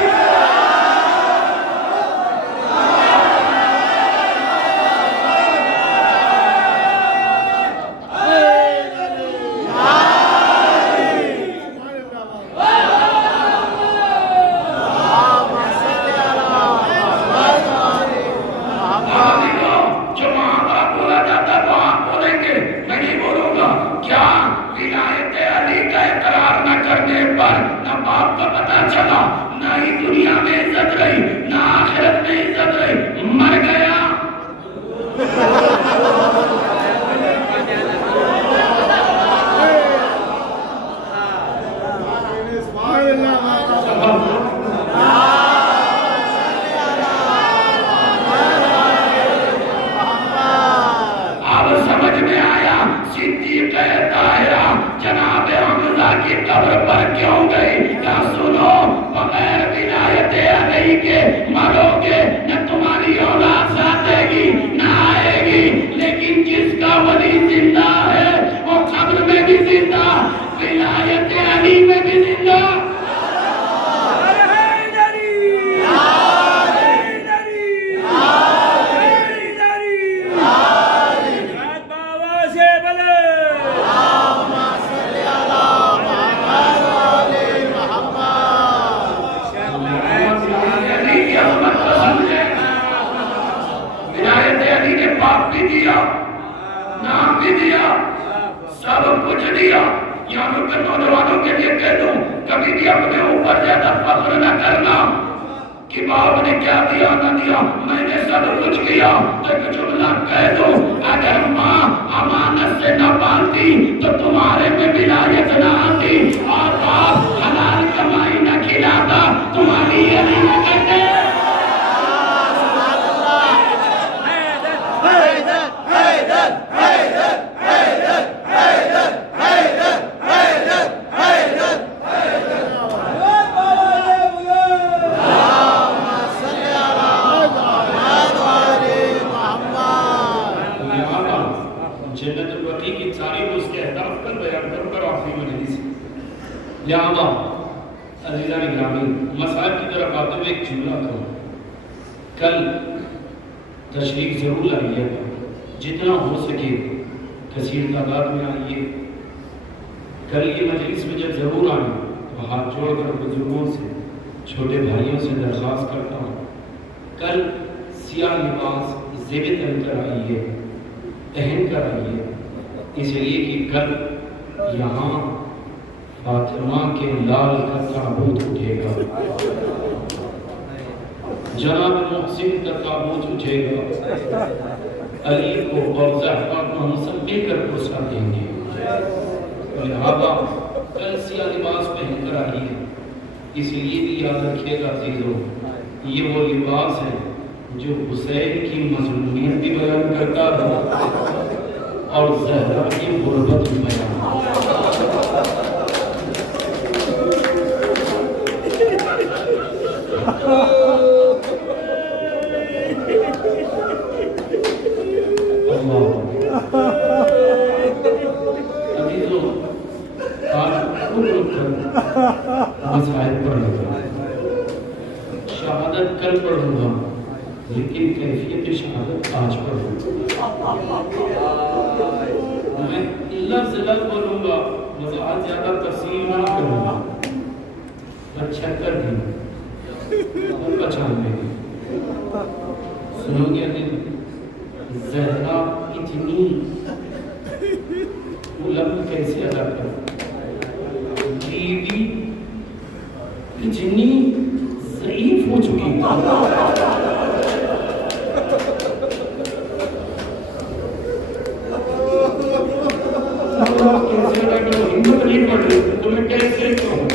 مرو گے نہ تمہاری اولاد ساتھ دے گی. اوپر زیادہ فخر نہ کرنا کہ باپ نے کیا دیا نہ دیا، میں نے سب کچھ کیا۔ تو ایک جملہ کہہ دو، اگر ماں امانت سے نہ پالتی تو تمہارے میں ولایت نہ آتی، اور باپ حلال کمائی نہ کھلاتا تمہاری علی نہ کرتے۔ جنت البقیع کی تعریف اس کے اہداف پر بیان کروں گا آخری مجلس۔ لہذا عزیزان گرامی، مسائل کی طرف آتے ہوئے ایک جملہ کہوں، کل تشریف ضرور لائیے گا، جتنا ہو سکے کثیر تعداد میں آئیے۔ کل یہ مجلس میں جب ضرور آئیں تو ہاتھ جوڑ کر بزرگوں سے، چھوٹے بھائیوں سے درخواست کرتا ہوں، کل سیاہ لباس زیب تن کر آئیے، پہن کر آئیے، اس لیے کہ کل یہاں فاطمہ کے لال کا تابوت اٹھے گا، جناب محسن کا تابوت اٹھے گا، علی کو اور زہرا کو ہم سب مل کر پرسا دیں گے۔ لہذا کل سیاہ لباس پہن کر آئیے، اس لیے بھی یاد رکھیے گا عزیزو، یہ وہ لباس ہے جو حسین کی مظلومیت بھی بیان کرتا ہے اور زہرا کی غربت بھی بیان عزیزو، آج مسائل پڑھوں گا، شہادت کل پڑھوں گا، لیکن کیفیت شہادت آج پڑھوں گا۔ میں لفظ لفظ بولوں گا، وضاحت زیادہ تفصیل نہ کروں گا۔ 75 بھی اور 95 بھی سنو گے دن، زہرا اتنی لفظ کیسے ادا کر، بیوی اتنی ضعیف ہو چکی تھی، کیسے ادا کرو، ہمت نہیں پڑ رہی تو میں کیسے کہوں؟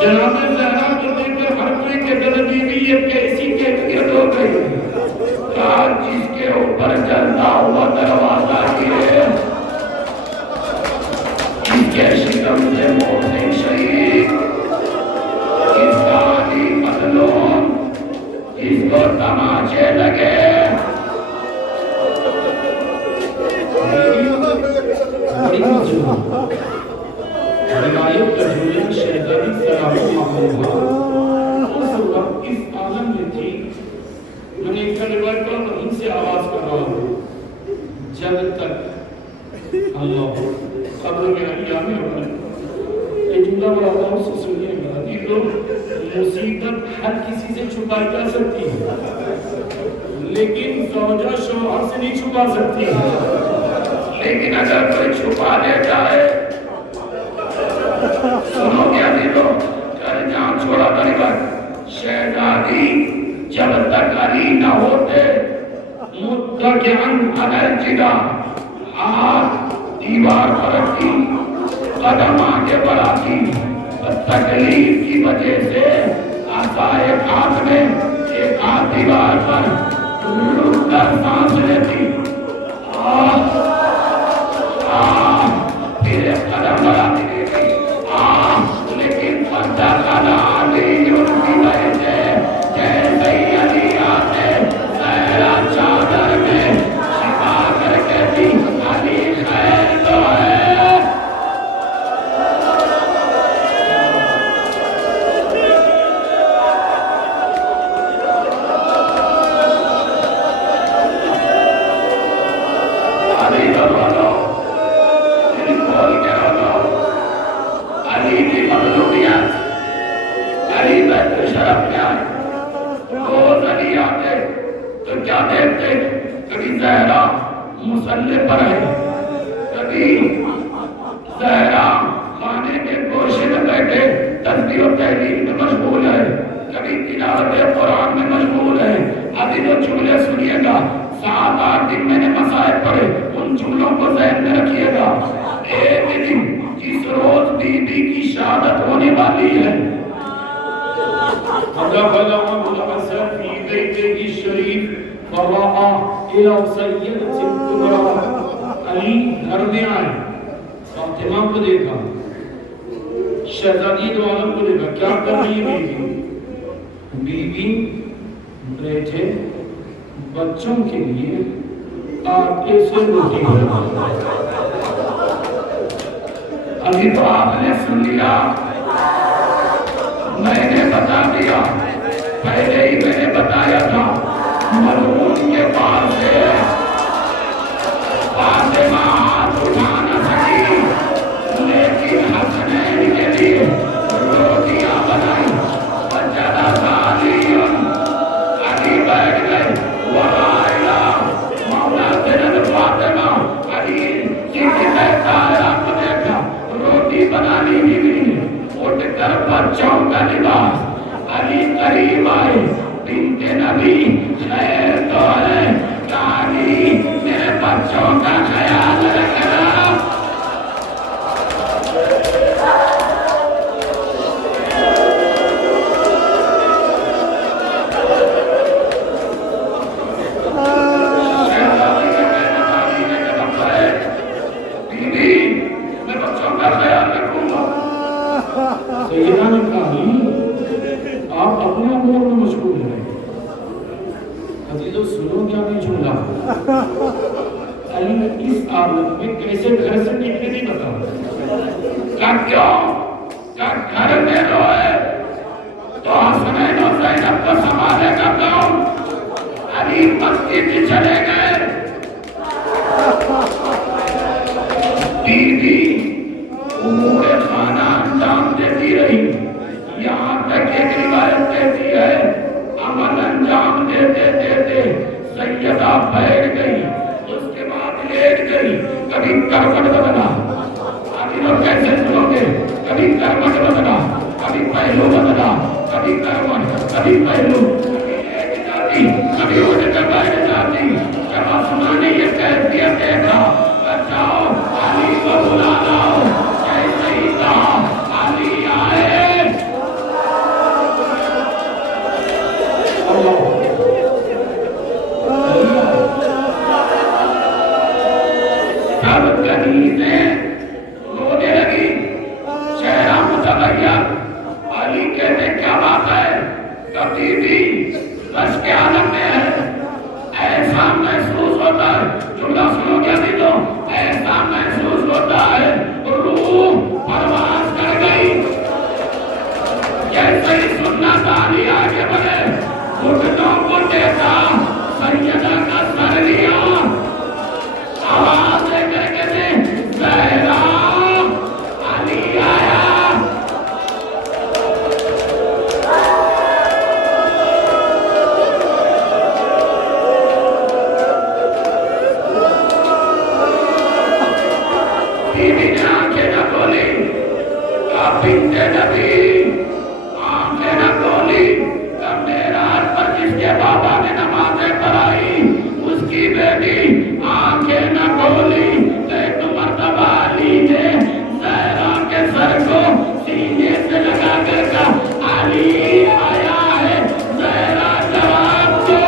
جناب زہرا کو دیکھ کر ہر کوئی کہتا تھا بیوی یہ کیسی کیفیت ہو گئی، جس کے اوپر جلتا ہوا دروازہ گرے، جس کے شکم سے محسن شہید، جس کا علی مظلوم، جس کو تماچے لگے، روایت کا جملہ شہزادی سلام محمود اس وقت اس عالم میں تھی۔ میں نے ایک روایت پر وہیں سے آواز کر رہا ہوں، جب تک اللہ قبر میں ایام میں یہ جملہ بڑا غور سے سنیے گا عزیزو، مصیبت ہر کسی سے چھپائی جا سکتی ہے، لیکن زوجہ شوہر سے نہیں چھپا سکتی ہے۔ لیکن اگر کوئی چھپا لے جائے، سنو گے عزیزو، کر جان چھوڑا بنگر شہزادی جب تک علی نہ ہوتے، متکئن علی جگہ، ہاتھ دیوار پر رکھی، قدم آگے بڑھاتی، تکلیف کی وجہ سے عصائے ہاتھ میں ایک ہاتھ دیوار پر رک کر سانس لیتی، پھر ایک قدم بڑھاتی دیتی، لیکن پردہ کھانا علی ان کی وجہ سے جیسے ہی علی آتے زہرا چادر میں چھپا کر کہتی علی خیر تو ہے۔ علی کا بولو، دل کھول کے بولو، علی کی مظلومیت، علی بیت شرف میں آئے، روز علی آتے تو کیا دیکھتے، کبھی زہرا مصلی پر ہے، کبھی زہرا خانے کے گوشے میں بیٹھے تسبیح تربیت و تعلیم میں مشغول ہے، کبھی تلاوت قرآن میں مشغول ہے. ابھی جو جملے سنیے گا 7-8 دن میں نے مسائل پڑھے، ان جملوں کو ذہن میں رکھیے گا. ایک دن جس روز بی بی کی شہادت ہونے والی ہے، فدخل الحسن في بيته الشريف فرأى إلى سيدة الكبرى. علی گھر میں آئے، فاطمہ کو دیکھا، شہزادی دو عالم کو دیکھا. کیا کر رہی ہے بیوی؟ بیوی بیٹھے بچوں کے لیے آٹے سے روٹی بنا. ابھی تو آپ نے سن لیا، میں نے بتا دیا، پہلے ہی میں نے بتایا تھا. مرحوم کے پاس سے فاطمہ ہاتھ اٹھا نہ سکی، لیکن حسنین کے لیے روٹیاں بنائی. وجد علی، علی بیٹھ گئے. وغائلہ مولا زینب فاطمہ، علی جیسے بیٹھا ہے آپ کو دیکھا، روٹی بنانی بھی نہیں. اٹھ کر بچوں کا لباس. علی قریب آئے. بنت نبی خیر تو ہے، علی میرے بچوں کا خیال رکھنا. سیدہ نے کہا آپ اپنے امور میں مشغول ہیں. عزیزو سنو کیا نہیں جملہ. علی نے اس عالم میں کیسے گھر سے نکلے نہیں بتا. کیا گھر میں روئے تو حسنین و زینب کو سنبھالے گا کون؟ علی مسجد چلے گئے. بیوی امور خانہ انجام دیتی رہی، یہاں تک ایک روایت کہتی ہے عمل انجام دیتے دیتے سیدہ بیٹھ گئی، اس کے بعد لیٹ گئی. کبھی کروٹ بدلا. ابھی لوگ کیسے سنو گے؟ کبھی کروٹ بدلا، کبھی پہلو بدلا، کبھی کروٹ، کبھی پہلو، کبھی لیٹ جاتی، کبھی اٹھ کر بیٹھ جاتی. جب آسمان نے یہ کیفیت دیکھا، بچاؤ علی کو بلا لاؤ. جیسے ہی کہا علی آئے، سب کنیزیں رونے لگی، چہرہ متغیر. علی کہتے کیا بات ہے؟ کبھی بھی بس کے عالم میں ہے. ایسا محسوس ہوتا ہے، جملہ سنو کیا بھی تو، ایسا محسوس ہوتا ہے روح پرواز کر گئی. جیسے ہی سننا تھا علی آگے بڑھے، گھٹنوں کو دیکھا، سیدہ کا سر لیا، آواز دے کر کہتے زہرا علی آیا. بیوی نے آنکھیں نہ کھولی، بنت نبی آنکھیں نہ کھولی. معراج پر جس کے بابا نے نمازیں پڑھائی، اس کی بیٹی آنکھیں نہ کھولی. ایک مرتبہ علی نے زہرا کے سر کو سینے سے لگا کر کہا علی آیا ہے، زہرا جواب دو.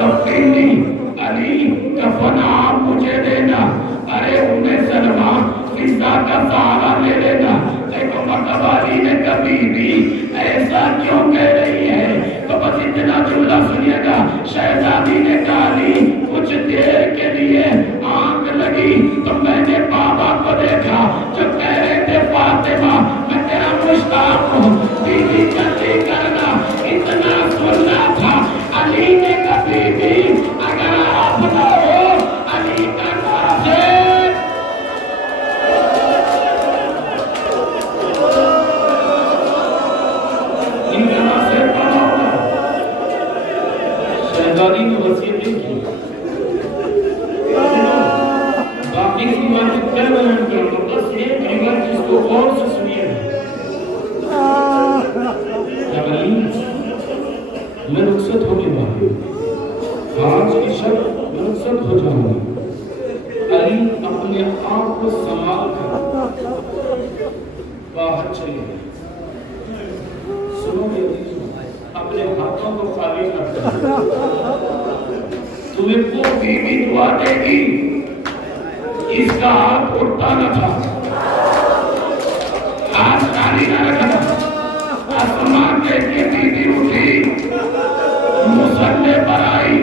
کفنی علی کفن آپ مجھے دینا، ارے انہیں سلمہ فضا کا سہارا لے لینا۔ دیکھو مرتبہ علی نے کبھی بھی ایسا کیوں کہہ رہی ہے؟ تو بس اتنا جملہ سنیے گا، شہزادی نے کہا علی کچھ دیر کے لیے آنکھ لگی تو میں نے بابا کو دیکھا جو کہہ رہے تھے فاطمہ میں تیرا مشتاق ہوں، بیوی جلدی کرنا، اتنا سننا تھا۔ علی نے کبھی بھی اگر آپ نہ ہو علی کا ناصر شہزادی کو وصیت نہیں کی، باقی کی بات کیا بیان کروں، بس ایک روایت جس کو غور سے سنیے جب علی میں رخصت ہونے والی آج کی شب میں رخصت ہو جاؤں گی، علی اپنے آپ کو سنبھال کر باہر چلے گئے۔ سنو میری اپنے ہاتھوں کو خالی رکھ، تمہیں وہ بیوی دعا دے گی، اس کا ہاتھ اٹھتا نہ تھا، ہاتھ خالی نہ رکھنا۔ آسمان کے بیوی اٹھی، مصلی پر آئی،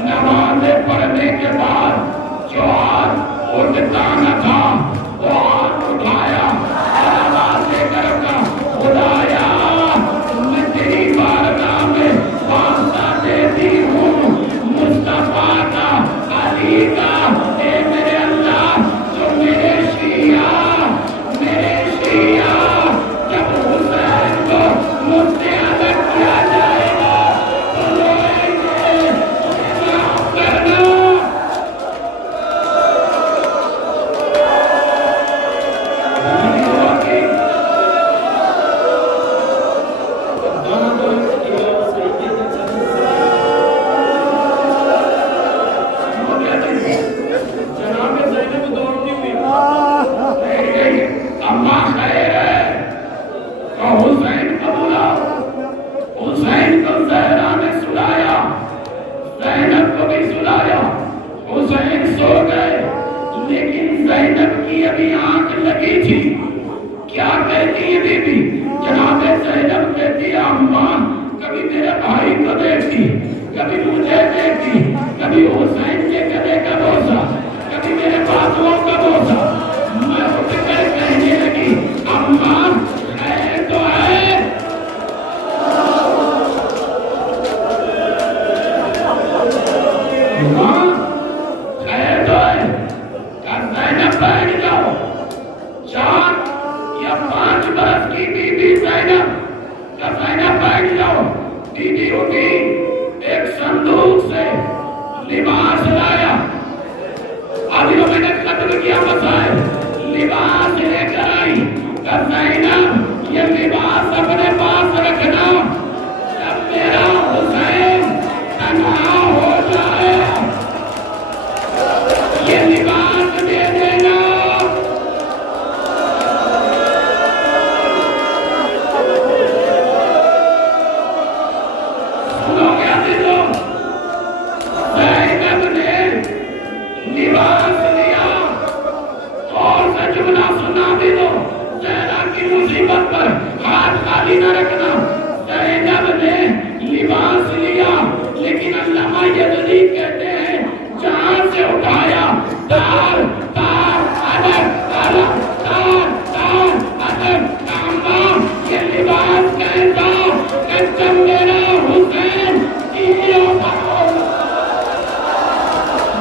نمازیں پڑھنے کے بعد جو ہاتھ اٹھتا نہ تھا وہ ہاتھ اٹھایا اور آواز دے کر کہا خدایا میں تیری بارگاہ میں واسطہ دیتی ہوں مصطفیٰ کا، علی کا، اے میرے اللہ جو میرے شیعہ جب حسین کو مجھ سے الگ کیا جائے گا تو روئیں گے، انہیں معاف کرنا۔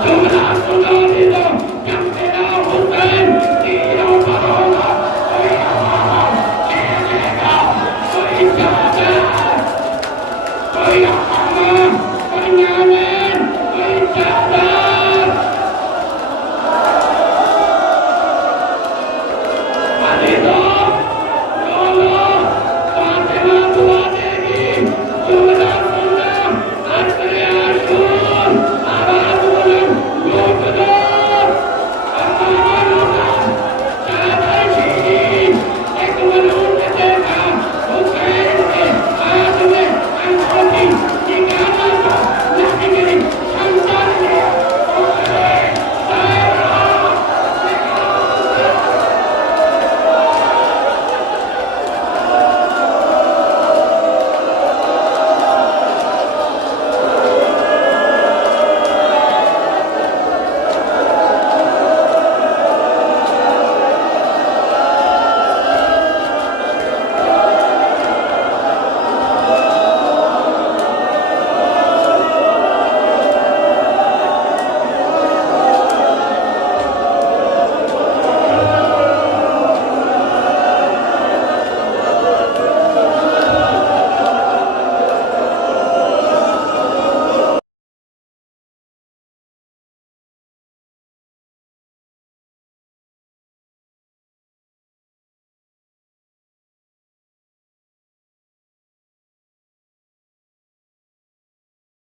جملہ سنا دے دو